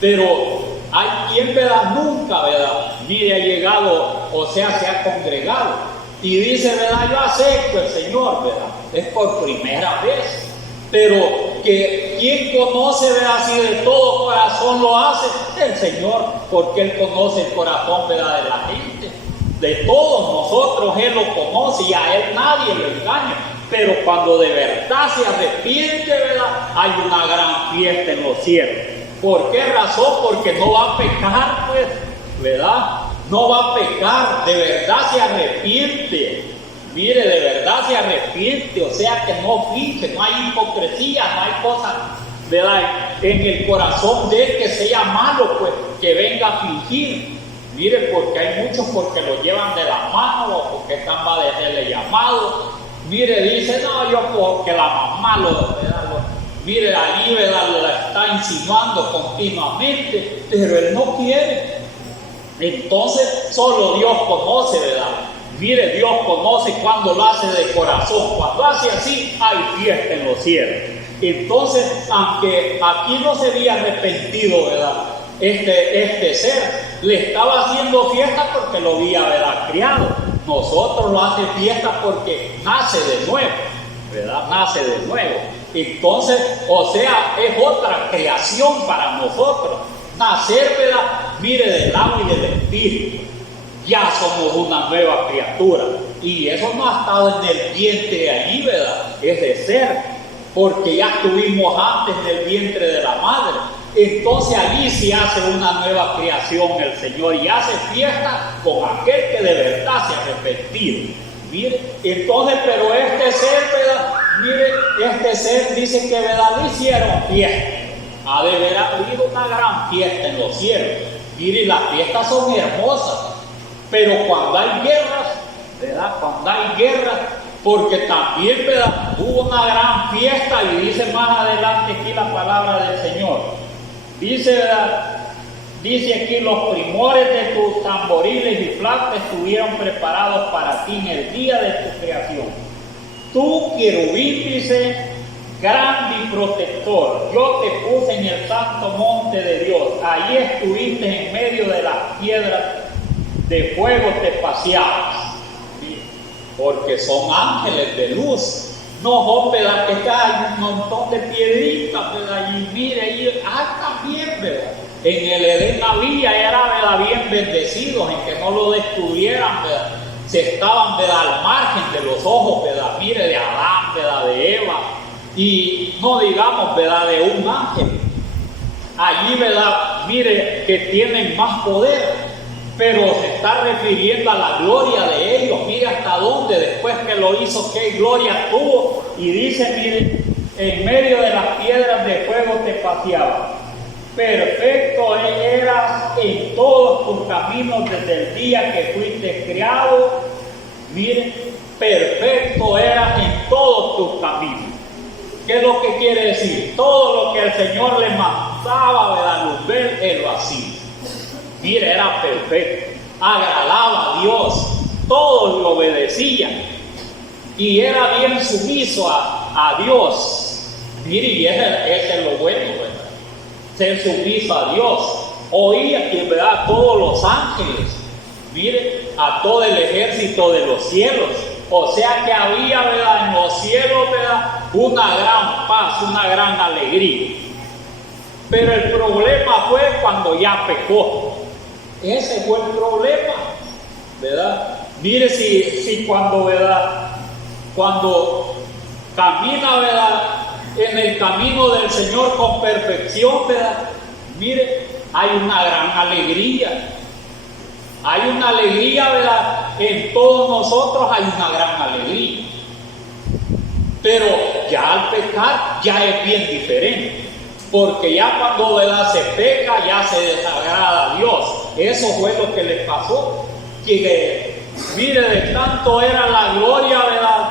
pero hay quien, ¿verdad?, nunca, ¿verdad?, ni ha llegado, o sea, se ha congregado, y dice, ¿verdad?, yo acepto el Señor, ¿verdad?, es por primera vez. Pero que quien conoce, ¿verdad?, si de todo corazón lo hace, el Señor, porque Él conoce el corazón, ¿verdad?, de la gente. De todos nosotros Él lo conoce y a Él nadie lo engaña. Pero cuando de verdad se arrepiente, ¿verdad?, hay una gran fiesta en los cielos. ¿Por qué razón? Porque no va a pecar, pues, ¿verdad? No va a pecar, de verdad se arrepiente. Mire, de verdad se arrepiente, o sea que no finge, no hay hipocresía, no hay cosas, ¿verdad?, en el corazón de él que sea malo, pues, que venga a fingir. Mire, porque hay muchos porque lo llevan de la mano o porque están va a dejarle llamado. Mire, dice, no, yo porque la mamá mire, allí, ¿verdad?, la está insinuando continuamente, pero él no quiere. Entonces, solo Dios conoce, ¿verdad?, Mire, Dios conoce cuando lo hace de corazón. Cuando hace así, hay fiesta en los cielos. Entonces, aunque aquí no se había arrepentido, ¿verdad? Este ser le estaba haciendo fiesta porque lo había, ¿verdad?, criado. Nosotros lo hace fiesta porque nace de nuevo, ¿verdad? Nace de nuevo. Entonces, o sea, es otra creación para nosotros. Nacer, ¿verdad? Mire, del agua y del espíritu. Ya somos una nueva criatura. Y eso no ha estado en el vientre allí, ¿verdad? Es de ser, porque ya estuvimos antes en el vientre de la madre. Entonces allí se hace una nueva creación el Señor y hace fiesta con aquel que de verdad se ha arrepentido. Mire, entonces, pero este ser, ¿verdad? Mire, este ser dice que, ¿verdad?, le hicieron fiesta. Ha de haber habido una gran fiesta en los cielos. Mire, las fiestas son hermosas, pero cuando hay guerras, ¿verdad? Cuando hay guerras, porque también, ¿verdad?, hubo una gran fiesta, y dice más adelante aquí la palabra del Señor. Dice, ¿verdad?, dice aquí: los primores de tus tamboriles y flautas estuvieron preparados para ti en el día de tu creación. Tú, querubín, dice, grande y protector, yo te puse en el santo monte de Dios. Allí estuviste en medio de las piedras de fuego, te paseabas. Porque son ángeles de luz. No son, ¿verdad?, que hay un montón de piedritas, ¿verdad? Y mire, ahí también, ¿verdad? En el Edén había, era, ¿verdad?, bien bendecidos, en que no lo descubrieran, ¿verdad? Se estaban, ¿verdad?, al margen de los ojos, ¿verdad? Mire, de Adán, ¿verdad?, de Eva, y no digamos, ¿verdad?, de un ángel. Allí, ¿verdad?, mire, que tienen más poder. Pero se está refiriendo a la gloria de ellos. Mire hasta dónde, después que lo hizo, qué gloria tuvo. Y dice, mire, en medio de las piedras de fuego te paseaba. Perfecto eras en todos tus caminos desde el día que fuiste criado. Mire, perfecto eras en todos tus caminos. ¿Qué es lo que quiere decir? Todo lo que el Señor le mandaba, ¿verdad?, Luzbel, él lo hacía. Mire, era perfecto, agradaba a Dios, todos lo obedecían y era bien sumiso a Dios. Mire, y ese es lo bueno, ¿verdad?, ser sumiso a Dios. Oía que, ¿verdad?, todos los ángeles, mire, a todo el ejército de los cielos. O sea que había, ¿verdad?, en los cielos, ¿verdad?, una gran paz, una gran alegría. Pero el problema fue cuando ya pecó. Ese fue el problema, ¿verdad? Mire, si cuando, ¿verdad?, cuando camina, ¿verdad?, en el camino del Señor con perfección, ¿verdad?, mire, hay una gran alegría. Hay una alegría, ¿verdad?, en todos nosotros hay una gran alegría. Pero ya al pecar, ya es bien diferente. Porque ya cuando, ¿verdad?, se peca, ya se desagrada a Dios. Eso fue lo que le pasó. Que, mire, de tanto era la gloria, ¿verdad?,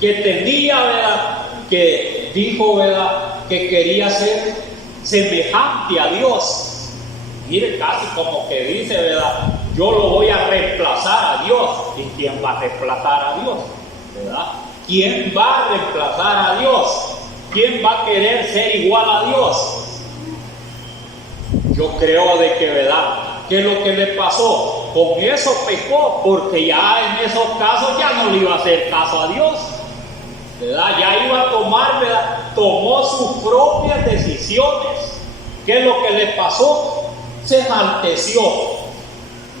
que tenía, ¿verdad?, que dijo, ¿verdad?, que quería ser semejante a Dios. Mire, casi como que dice, ¿verdad?, yo lo voy a reemplazar a Dios. ¿Y quién va a reemplazar a Dios? ¿Verdad? ¿Quién va a reemplazar a Dios? ¿Quién va a querer ser igual a Dios? Yo creo de que, ¿verdad?, ¿qué es lo que le pasó? Con eso pecó, porque ya en esos casos ya no le iba a hacer caso a Dios, ¿verdad? Ya iba a tomar, ¿verdad?, tomó sus propias decisiones. ¿Qué es lo que le pasó? Se enalteció.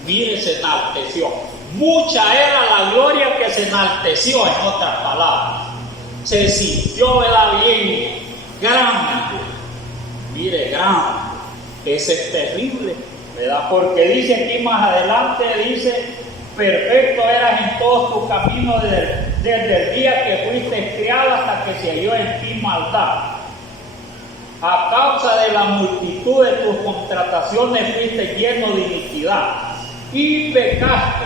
Mire, se enalteció. Mucha era la gloria que se enalteció, en otras palabras. Se sintió, ¿verdad?, bien grande. Mire, grande. Ese es terrible, ¿verdad? Porque dice aquí más adelante, dice: perfecto eras en todos tus caminos desde el día que fuiste criado hasta que se halló en ti maldad. A causa de la multitud de tus contrataciones fuiste lleno de iniquidad y pecaste,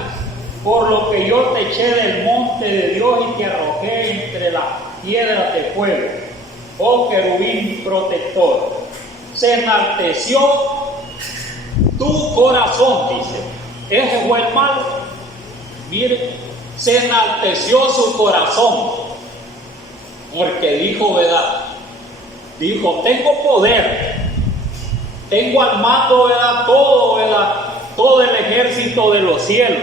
por lo que yo te eché del monte de Dios y te arrojé entre las piedras de fuego, oh querubín protector. Se enalteció tu corazón, dice. Ese fue el mal. Mire, se enalteció su corazón, porque dijo, ¿verdad? Dijo, tengo poder, tengo al mando, ¿verdad? Todo, ¿verdad? Todo el ejército de los cielos.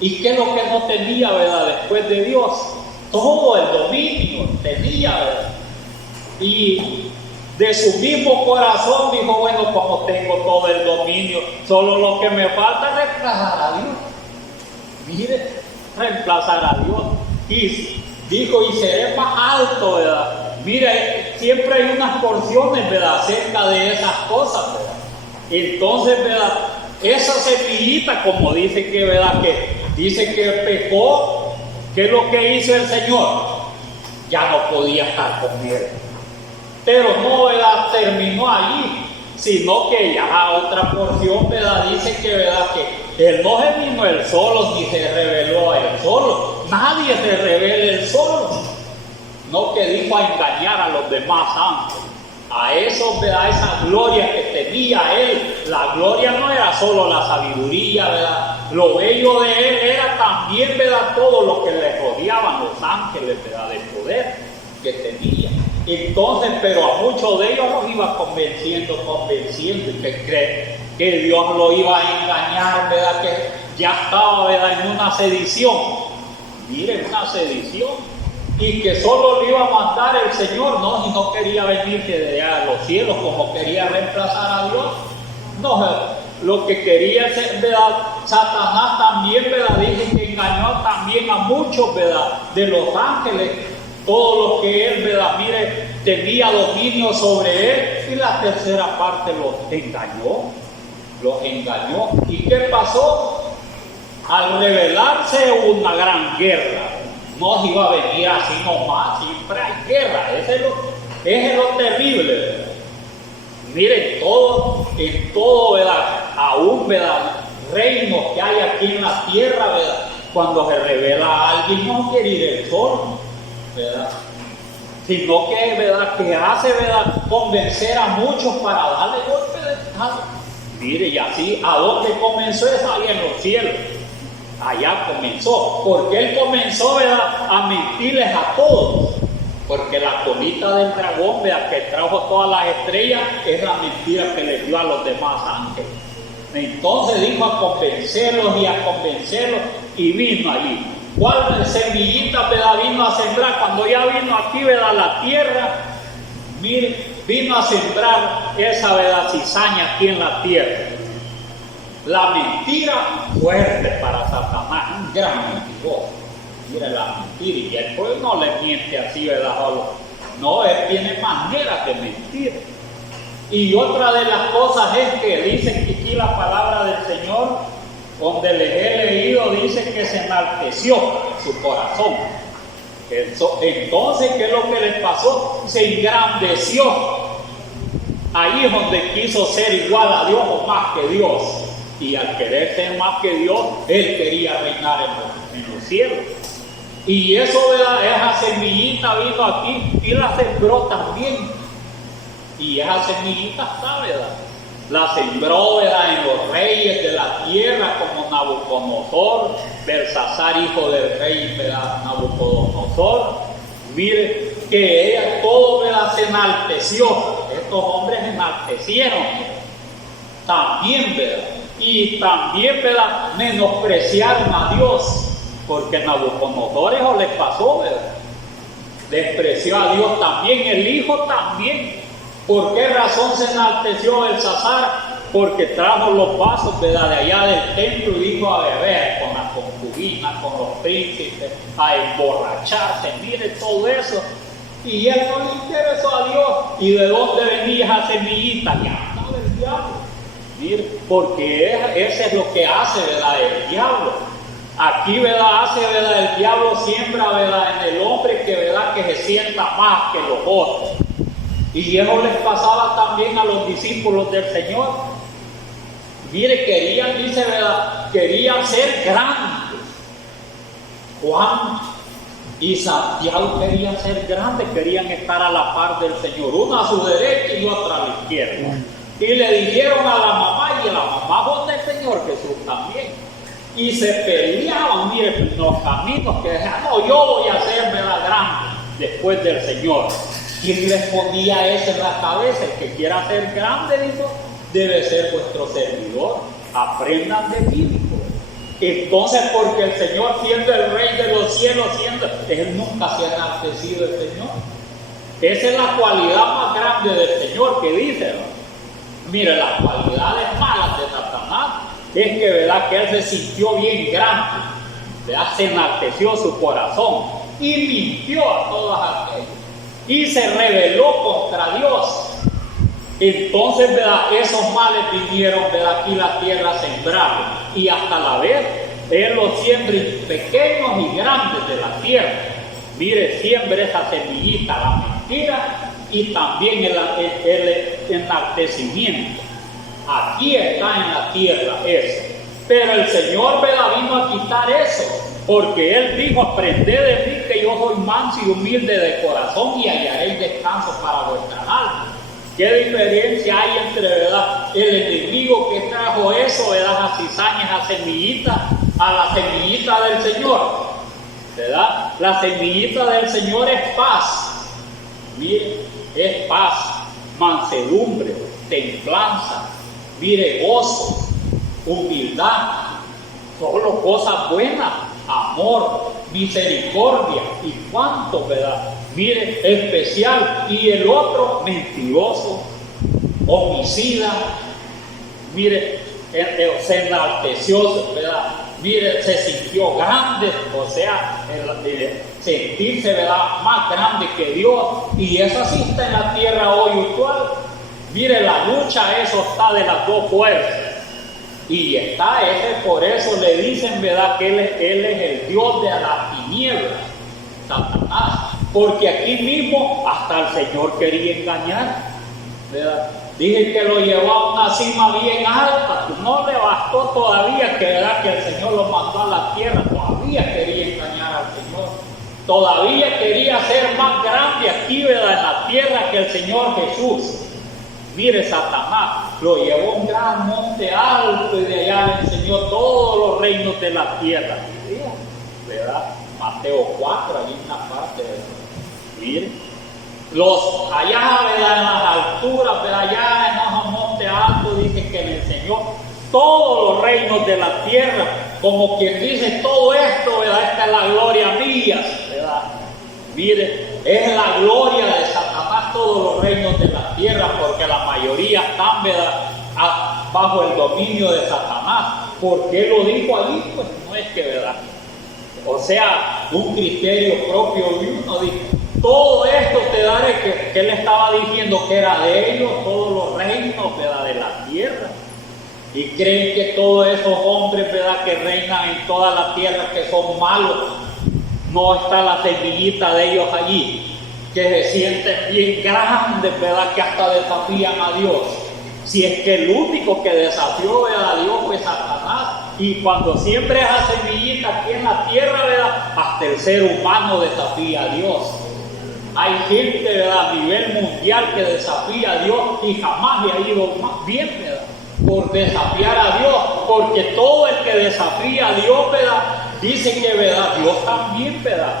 ¿Y qué es lo que no tenía, verdad? Después de Dios, todo el dominio tenía, ¿verdad? Y de su mismo corazón dijo, bueno, como tengo todo el dominio, solo lo que me falta es reemplazar a Dios. Mire, reemplazar a Dios. Y dijo, y seré más alto, ¿verdad? Mire, siempre hay unas porciones, ¿verdad? Acerca de esas cosas, ¿verdad? Entonces, ¿verdad? Esa semillita, como dice que, ¿verdad? Que dice que pecó, ¿qué es lo que hizo el Señor? Ya no podía estar con él. Pero no, ¿verdad? Terminó allí, sino que ya otra porción, ¿verdad? Dice que, ¿verdad? Que él no se vino él solo, ni se reveló a él solo. Nadie se revela él solo. No, que dijo a engañar a los demás ángeles. A eso, ¿verdad? Esa gloria que tenía él. La gloria no era solo la sabiduría, ¿verdad? Lo bello de él era también, ¿verdad? Todo lo que le rodeaban los ángeles, ¿verdad? De poder que tenía. Entonces, pero a muchos de ellos los iba convenciendo, y que cree que Dios lo iba a engañar, ¿verdad? Que ya estaba, ¿verdad? En una sedición. Miren, una sedición. Y que solo le iba a mandar el Señor, ¿no? Y no quería venirse de allá a los cielos como quería reemplazar a Dios. No, lo que quería ser, ¿verdad? Satanás también, ¿verdad? Dice que engañó también a muchos, ¿verdad? De los ángeles. Todo lo que él, ¿verdad? Mire, tenía dominio sobre él, y la tercera parte los engañó. ¿Y qué pasó? Al revelarse una gran guerra. No iba a venir así nomás, siempre hay guerra. Ese es lo terrible, ¿verdad? Miren, en todo, ¿verdad? Aún, ¿verdad? Reinos que hay aquí en la tierra, ¿verdad? Cuando se revela a alguien, no quiere ir él solo, ¿verdad? Sino que, ¿verdad? Que hace, ¿verdad? Convencer a muchos para darle golpe de estado. Mire, y así, ¿a dónde comenzó? Es ahí en los cielos. Allá comenzó, porque él comenzó, ¿verdad? A mentirles a todos. Porque la colita del dragón, ¿verdad? Que trajo todas las estrellas, es la mentira que les dio a los demás ángeles. Entonces dijo a convencerlos, y vino allí. ¿Cuál semillita, ¿verdad? Vino a sembrar? Cuando ya vino aquí, ¿verdad? La tierra, mire, vino a sembrar esa, ¿verdad? Cizaña aquí en la tierra. La mentira fuerte para Satanás, un gran mentiroso. Mire la mentira, y él pues no le miente así, ¿verdad? No, él tiene maneras de mentir. Y otra de las cosas es que dice que aquí la palabra del Señor, donde les he leído, dice que se enalteció su corazón. Entonces, ¿qué es lo que le pasó? Se engrandeció. Ahí es donde quiso ser igual a Dios o más que Dios. Y al querer ser más que Dios, él quería reinar en los cielos. Y eso, ¿verdad? Esa semillita vino aquí y la sembró también. Y esa semillita está, ¿verdad? La sembró, ¿verdad? En los reyes de la tierra, como Nabucodonosor, Belsasar, hijo del rey, ¿verdad? Nabucodonosor. Mire que ella todo, ¿verdad? Se enalteció. Estos hombres enaltecieron también, ¿verdad? Y también, ¿verdad? Menospreciaron a Dios, porque Nabucodonosor eso les pasó, ¿verdad? Despreció a Dios también, el hijo también. ¿Por qué razón se enalteció Belsasar? Porque trajo los vasos, ¿verdad? De allá del templo y dijo a beber con las concubinas, con los príncipes, a emborracharse, mire todo eso. Y él no le interesó a Dios. ¿Y de dónde venía esa semillita? Ya estaba el diablo. Porque ese es lo que hace, ¿verdad? El diablo. Aquí, ¿verdad? Hace, ¿verdad? El diablo siembra, ¿verdad? En el hombre que, ¿verdad? Que se sienta más que los otros. Y eso les pasaba también a los discípulos del Señor. Mire, querían, dice, ¿verdad? Querían ser grandes. Juan y Santiago querían ser grandes, querían estar a la par del Señor, una a su derecha y otra a la izquierda. Y le dijeron a la mamá, y a la mamá fue del Señor Jesús también. y se peleaban, mire, en los caminos que decían, no, yo voy a hacerme la grande después del Señor. ¿Quién les ponía eso en la cabeza? El que quiera ser grande, dijo, debe ser vuestro servidor. Aprendan de mí, dijo. Entonces, porque el Señor, siendo el Rey de los cielos, Él nunca se ha enaltecido el Señor. Esa es la cualidad más grande del Señor que dice, ¿no? Mire, las cualidades malas de Satanás es que, ¿verdad?, que él se sintió bien grande, ¿verdad?, se enalteció su corazón y mintió a todas aquellas y se rebeló contra Dios. Entonces, ¿verdad?, esos males vinieron, ¿verdad?, aquí la tierra sembraron, y hasta la vez Él los siembra pequeños y grandes de la tierra. Mire, siembra esa semillita, la mentira, y también el enaltecimiento. Aquí está en la tierra eso. Pero el Señor, ¿verdad?, vino a quitar eso, porque Él dijo, aprended de mí que yo soy manso y humilde de corazón y hallaréis descanso para vuestra alma. ¿Qué diferencia hay entre, ¿verdad?, el enemigo que trajo eso, ¿verdad?, a cizañas, a semillitas, a la semillita del Señor? ¿Verdad? La semillita del Señor es paz. Mire, es paz, mansedumbre, templanza, mire, gozo, humildad, solo cosas buenas, amor, misericordia y cuánto, ¿verdad? Mire, especial. Y el otro, mentiroso, homicida, mire, se enalteció, ¿verdad? Mire, se sintió grande, o sea, sentirse, ¿verdad?, más grande que Dios. Y eso así está en la tierra hoy actual. Mire, la lucha, eso está de las dos fuerzas. Y está ese, por eso le dicen, ¿verdad?, que él es el Dios de las tinieblas, Satanás. Porque aquí mismo hasta el Señor quería engañar, ¿verdad? Dije que lo llevó a una cima bien alta, no le bastó todavía que, ¿verdad?, que el Señor lo mandó a la tierra, todavía quería engañar al Señor, todavía quería ser más grande aquí, ¿verdad?, en la tierra que el Señor Jesús. Mire, Satanás lo llevó a un gran monte alto y de allá le enseñó todos los reinos de la tierra, ¿verdad? Mateo 4, ahí en una parte, ¿verdad? Mire, allá, ¿verdad?, en las alturas, ¿verdad?, allá en los montes altos, dice que le enseñó todos los reinos de la tierra, como quien dice, todo esto, ¿verdad?, esta es la gloria mía, ¿verdad? Mire, es la gloria de Satanás todos los reinos de la tierra, porque la mayoría están, ¿verdad?, bajo el dominio de Satanás. ¿Por qué lo dijo allí? Pues no es que, ¿verdad?, o sea, un criterio propio de uno, dijo, todo esto te daré, que él estaba diciendo que era de ellos, todos los reinos, ¿verdad?, de la tierra. Y creen que todos esos hombres, ¿verdad?, que reinan en toda la tierra, que son malos. No está la semillita de ellos allí, que se sienten bien grandes, ¿verdad?, que hasta desafían a Dios. Si es que el único que desafió, ¿verdad?, a Dios fue Satanás. Y cuando siempre esa semillita aquí en la tierra, ¿verdad?, hasta el ser humano desafía a Dios. Hay gente, ¿verdad?, a nivel mundial que desafía a Dios y jamás le ha ido más bien, ¿verdad?, por desafiar a Dios, porque todo el que desafía a Dios, ¿verdad?, dice que, ¿verdad?, Dios también, ¿verdad?,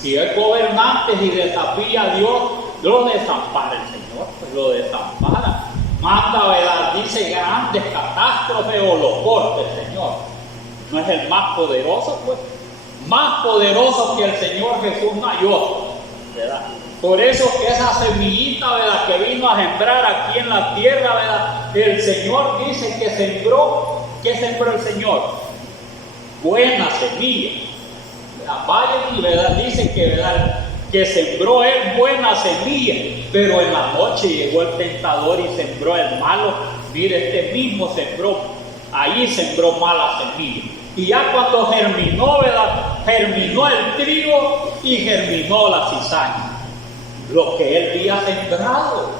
si es gobernante y desafía a Dios, lo desampara el Señor, pues lo desampara. Manda, ¿verdad?, dice, grandes catástrofes o los cortes, Señor. ¿No es el más poderoso, pues? Más poderoso que el Señor Jesús mayor, ¿verdad? Por eso que esa semillita, ¿verdad?, que vino a sembrar aquí en la tierra, ¿verdad?, el Señor dice que sembró. ¿Qué sembró el Señor? Buena semilla. Vayan y, ¿verdad?, dice que, ¿verdad?, que sembró él buena semilla, pero en la noche llegó el tentador y sembró el malo. Mire, este mismo sembró, allí sembró mala semilla. Y ya cuando germinó, ¿verdad?, germinó el trigo y germinó la cizaña. Lo que él había sembrado,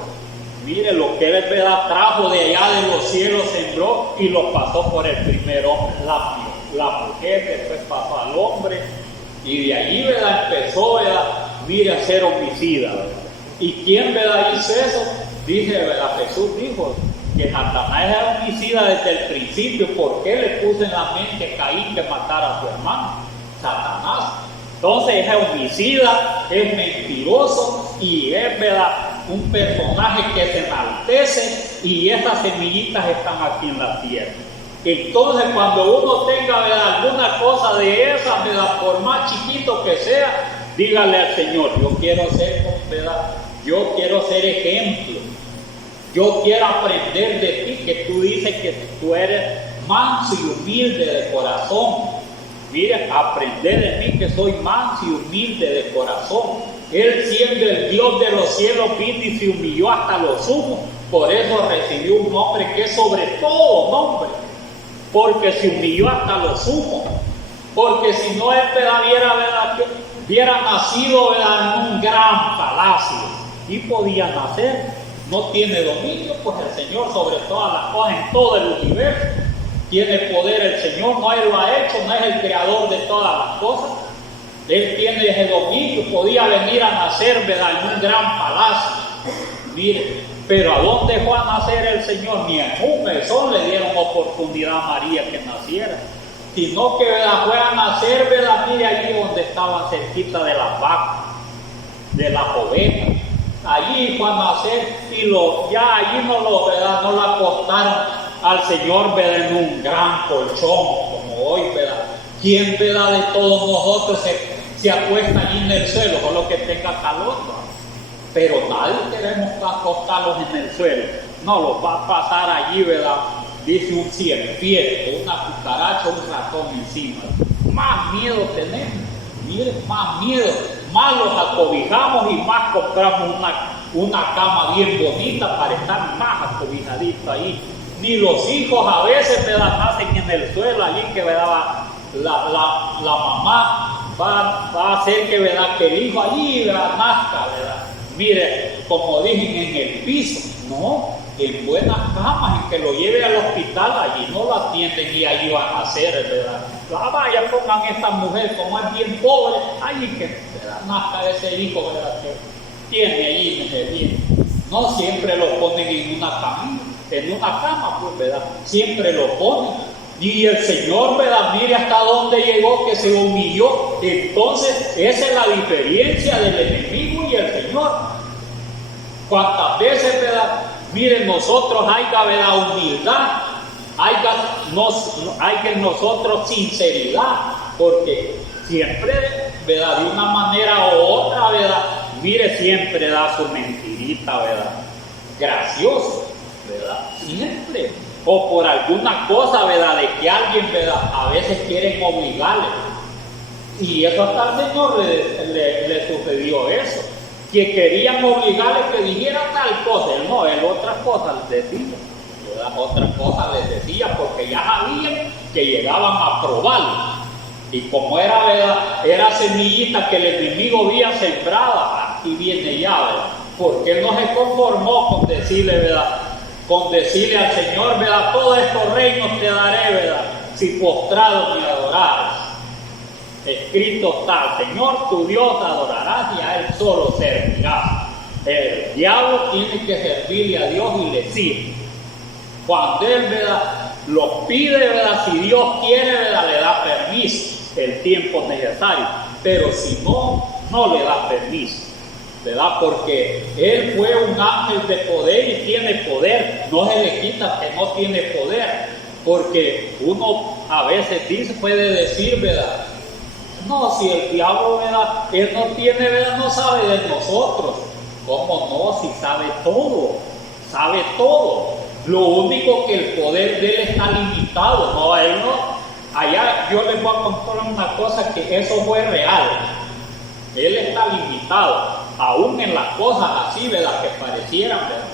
mire, lo que él, ¿verdad?, trajo de allá de los cielos, sembró y lo pasó por el primer hombre, la mujer, después pasó al hombre, y de allí, ¿verdad?, empezó, ¿verdad?, mire, a ser homicida, ¿verdad? ¿Y quién, ¿verdad?, hizo eso? Dice, ¿verdad?, Jesús dijo, que Satanás era homicida desde el principio. ¿Por qué le puso en la mente a Caín que matara a su hermano? Satanás. Entonces es homicida, es mentiroso y es, ¿verdad?, un personaje que se enaltece, y esas semillitas están aquí en la tierra. Entonces cuando uno tenga, ¿verdad?, alguna cosa de esas, ¿verdad?, por más chiquito que sea, dígale al Señor: yo quiero ser, ¿verdad?, yo quiero ser ejemplo, yo quiero aprender de ti, que tú dices que tú eres manso y humilde de corazón. Mire, aprender de mí que soy manso y humilde de corazón. Él, siendo el Dios de los cielos, vino y se humilló hasta lo sumo. Por eso recibió un nombre que es sobre todo nombre, porque se humilló hasta lo sumo. Porque si no, él hubiera nacido, ¿verdad?, en un gran palacio, y podía nacer. No tiene dominio, pues el Señor sobre todas las cosas, en todo el universo. Tiene poder el Señor, no Él lo ha hecho, no es el creador de todas las cosas. Él tiene ese dominio, podía venir a nacer, ¿verdad?, en un gran palacio. Mire, pero ¿a dónde fue a nacer el Señor? Ni en un mesón le dieron oportunidad a María que naciera, sino que, ¿verdad?, fue a nacer, ¿verdad?, mire, allí donde estaba cerquita de las vacas, de las ovejas. Allí fue a nacer, y ya allí ¿verdad?, no la acostaron al Señor, ¿verdad?, en un gran colchón como hoy, ¿verdad? ¿Quién, ¿verdad?, de todos nosotros se acuesta allí en el suelo, solo que tenga calor? Pero nadie queremos acostarlos en el suelo. No, los va a pasar allí, ¿verdad?, dice un cienpié, una cucaracha, un ratón encima. Más miedo tenemos, miren, más miedo. Más los acobijamos y más compramos una cama bien bonita para estar más acobijaditos ahí. Ni los hijos a veces, ¿verdad?, nacen en el suelo allí, que, ¿verdad?, la mamá va a hacer que, ¿verdad?, que el hijo allí, ¿verdad?, nazca, ¿verdad? Mire, como dije, en el piso, no, en buenas camas, en que lo lleve al hospital, allí no lo atienden y allí van a nacer, ¿verdad? Vaya, pongan esta mujer, como es bien pobre, allí que, ¿verdad?, nazca ese hijo, ¿verdad?, que tiene allí, bien. No siempre lo ponen en una cama, pues, ¿verdad? Siempre lo ponen. Y el Señor, ¿verdad?, mire hasta dónde llegó, que se humilló. Entonces, esa es la diferencia del enemigo y el Señor. ¿Cuántas veces, ¿verdad?, miren, nosotros haya, ¿verdad?, humildad, haya en nosotros sinceridad, porque siempre, ¿verdad?, de una manera u otra, ¿verdad?, mire, siempre da su mentirita, ¿verdad?, gracioso, ¿verdad?, siempre. O por alguna cosa, ¿verdad?, de que alguien, ¿verdad?, a veces quieren obligarle. Y eso hasta al Señor le sucedió eso, que querían obligarle que dijera tal cosa. No, él otras cosas les decía, ¿verdad?, otras cosas les decía, porque ya sabían que llegaban a probarlo. Y como era, ¿verdad?, era semillita que el enemigo había sembrado, aquí viene ya, ¿verdad?, porque él no se conformó con decirle, ¿verdad?, con decirle al Señor, ¿verdad?, todos estos reinos te daré, ¿verdad?, si postrado me adorares. Escrito está: Señor tu Dios adorarás y a Él solo servirás. El diablo tiene que servirle a Dios y le sirve. Cuando él, ¿verdad?, lo pide, ¿verdad?, si Dios quiere, ¿verdad?, le da permiso, el tiempo necesario. Pero si no, no le da permiso, ¿verdad? Porque él fue un ángel de poder y tiene poder. No se le quita que no tiene poder, porque uno a veces puede decir, ¿verdad?, no, si el diablo, ¿verdad?, él no tiene, ¿verdad?, no sabe de nosotros. ¿Cómo no? Si sabe todo, sabe todo. Lo único que el poder de él está limitado, no, él no. Allá yo les voy a contar una cosa, que eso fue real. Él está limitado, aún en las cosas así, ¿verdad?, que parecieran, ¿verdad?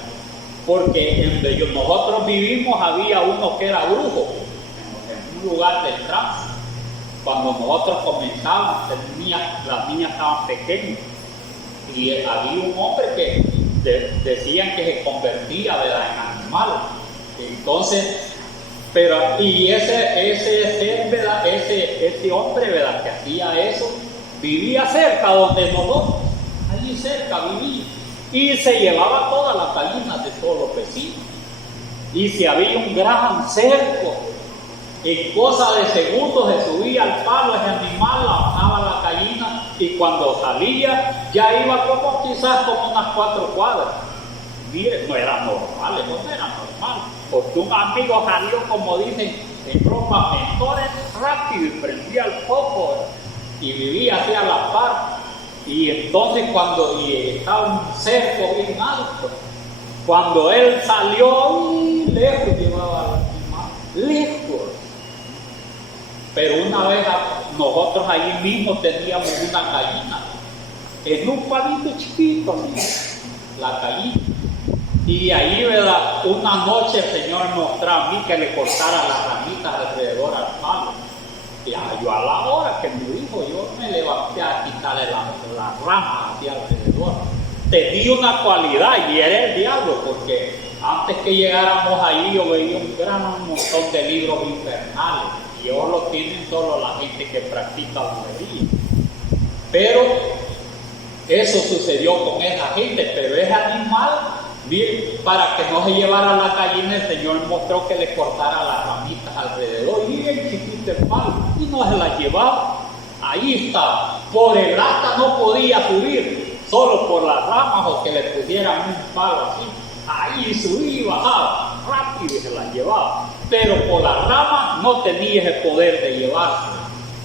Porque en donde nosotros vivimos había uno que era brujo, en un lugar del tránsito. Cuando nosotros comenzamos, las niñas estaban pequeñas, y había un hombre que decían que se convertía, ¿verdad?, en animal. Entonces, y ese ser, ¿verdad?, ese hombre, ¿verdad?, que hacía eso, vivía cerca donde nosotros, allí cerca vivía, y se llevaba todas las gallinas de todos los vecinos. Y si había un gran cerco, en cosa de segundos se subía al palo ese animal, la bajaba la gallina, y cuando salía ya iba como quizás como unas 4 cuadras. Mire, no era normal, eso no era normal, porque un amigo salió, como dicen, en ropa mentores rápido y prendía el foco y vivía hacia la par. Y entonces cuando estaba un cerco bien alto, cuando él salió, lejos llevaba al animal, lejos. Pero una vez nosotros allí mismo teníamos una gallina, en un palito chiquito, la gallina. Y ahí, ¿verdad? Una noche el Señor mostró a mí que le cortara las ramitas alrededor al palo. Y yo a la hora que me dijo, yo me levanté a quitarle las ramas hacia alrededor. Tenía una cualidad y era el diablo, porque antes que llegáramos ahí yo veía un gran montón de libros infernales. Y ellos lo tienen solo la gente que practica brujería. Pero eso sucedió con esa gente, pero ese animal, para que no se llevara la gallina, el Señor mostró que le cortara las ramitas alrededor, y bien chiquito el palo, y no se las llevaba. Ahí está, por el asta no podía subir, solo por las ramas o que le pusieran un palo así. Ahí subía y bajaba, rápido y se las llevaba. Pero por las ramas no tenía ese poder de llevarse.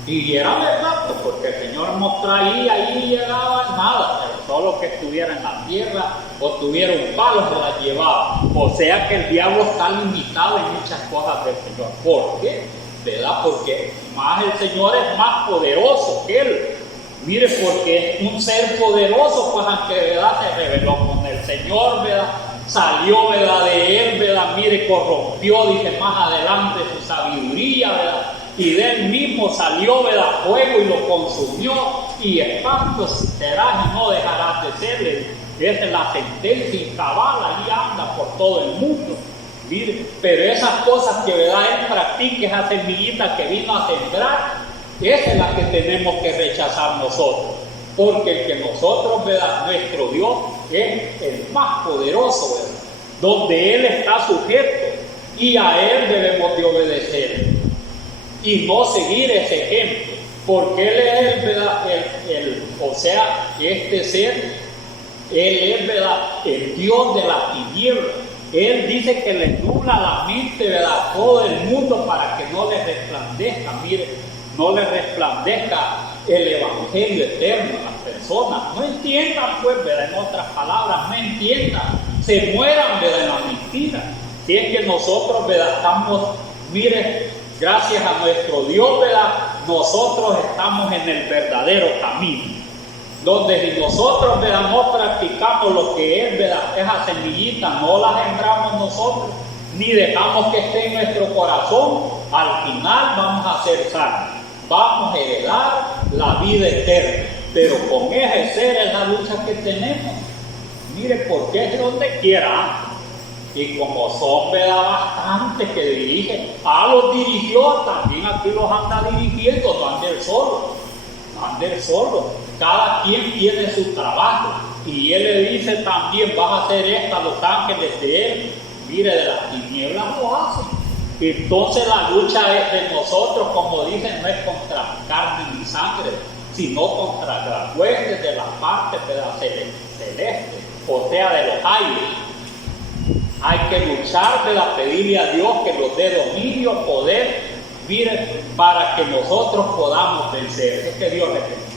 Y era verdad, porque el Señor nos traía, ahí llegaba nada, pero solo que estuviera en la tierra o tuviera un palo se las llevaba. O sea que el diablo está limitado en muchas cosas del Señor. ¿Por qué? ¿Verdad? Porque más el Señor es más poderoso que él. Mire, porque es un ser poderoso, pues aunque verdad se rebeló con el Señor, ¿verdad? Salió, ¿verdad? De él, ¿verdad? Mire, corrompió, dice más adelante, su sabiduría, ¿verdad? Y de él mismo salió, ¿verdad? Fuego y lo consumió, y espanto serás y no dejarás de ser. Esa es la sentencia y cabal, ahí anda por todo el mundo. Mire, pero esas cosas que, ¿verdad? Él practica, esa semillita que vino a sembrar, esa es la que tenemos que rechazar nosotros. Porque el que nosotros, ¿verdad? Nuestro Dios es el más poderoso, ¿verdad? Donde Él está sujeto y a Él debemos de obedecer y no seguir ese ejemplo, porque Él es el, ¿verdad? O sea, este ser, Él es, ¿verdad? El Dios de la tiniebla. Él dice que le nubla la mente, ¿verdad? A todo el mundo para que no le resplandezca, mire, no le resplandezca el evangelio eterno a las personas. No entiendan, pues, ¿verdad? En otras palabras, no entiendan, se mueran, ¿verdad? En la mentira. Si es que nosotros, ¿verdad? Estamos, mire, gracias a nuestro Dios, ¿verdad? Nosotros estamos en el verdadero camino. Donde si nosotros, ¿verdad? No practicamos lo que es, ¿verdad? Esa semillita no la sembramos nosotros, ni dejamos que esté en nuestro corazón, al final vamos a ser sanos. Vamos a heredar la vida eterna, pero con ese ser es la lucha que tenemos. Mire, porque es donde quiera. Y como son, ¿verdad? Bastantes que dirigen, los dirigió, también aquí los anda dirigiendo, no ande solo, no ande solo. Cada quien tiene su trabajo, y él le dice también, vas a hacer esto a los ángeles de él. Mire, de las tinieblas lo hacen. Entonces la lucha es de nosotros, como dicen, no es contra carne ni sangre, sino contra las huestes de las partes de la celeste, o sea, de los aires. Hay que luchar, ¿verdad? Pedirle a Dios que nos dé dominio, poder, mire, para que nosotros podamos vencer. Es que Dios le bendiga.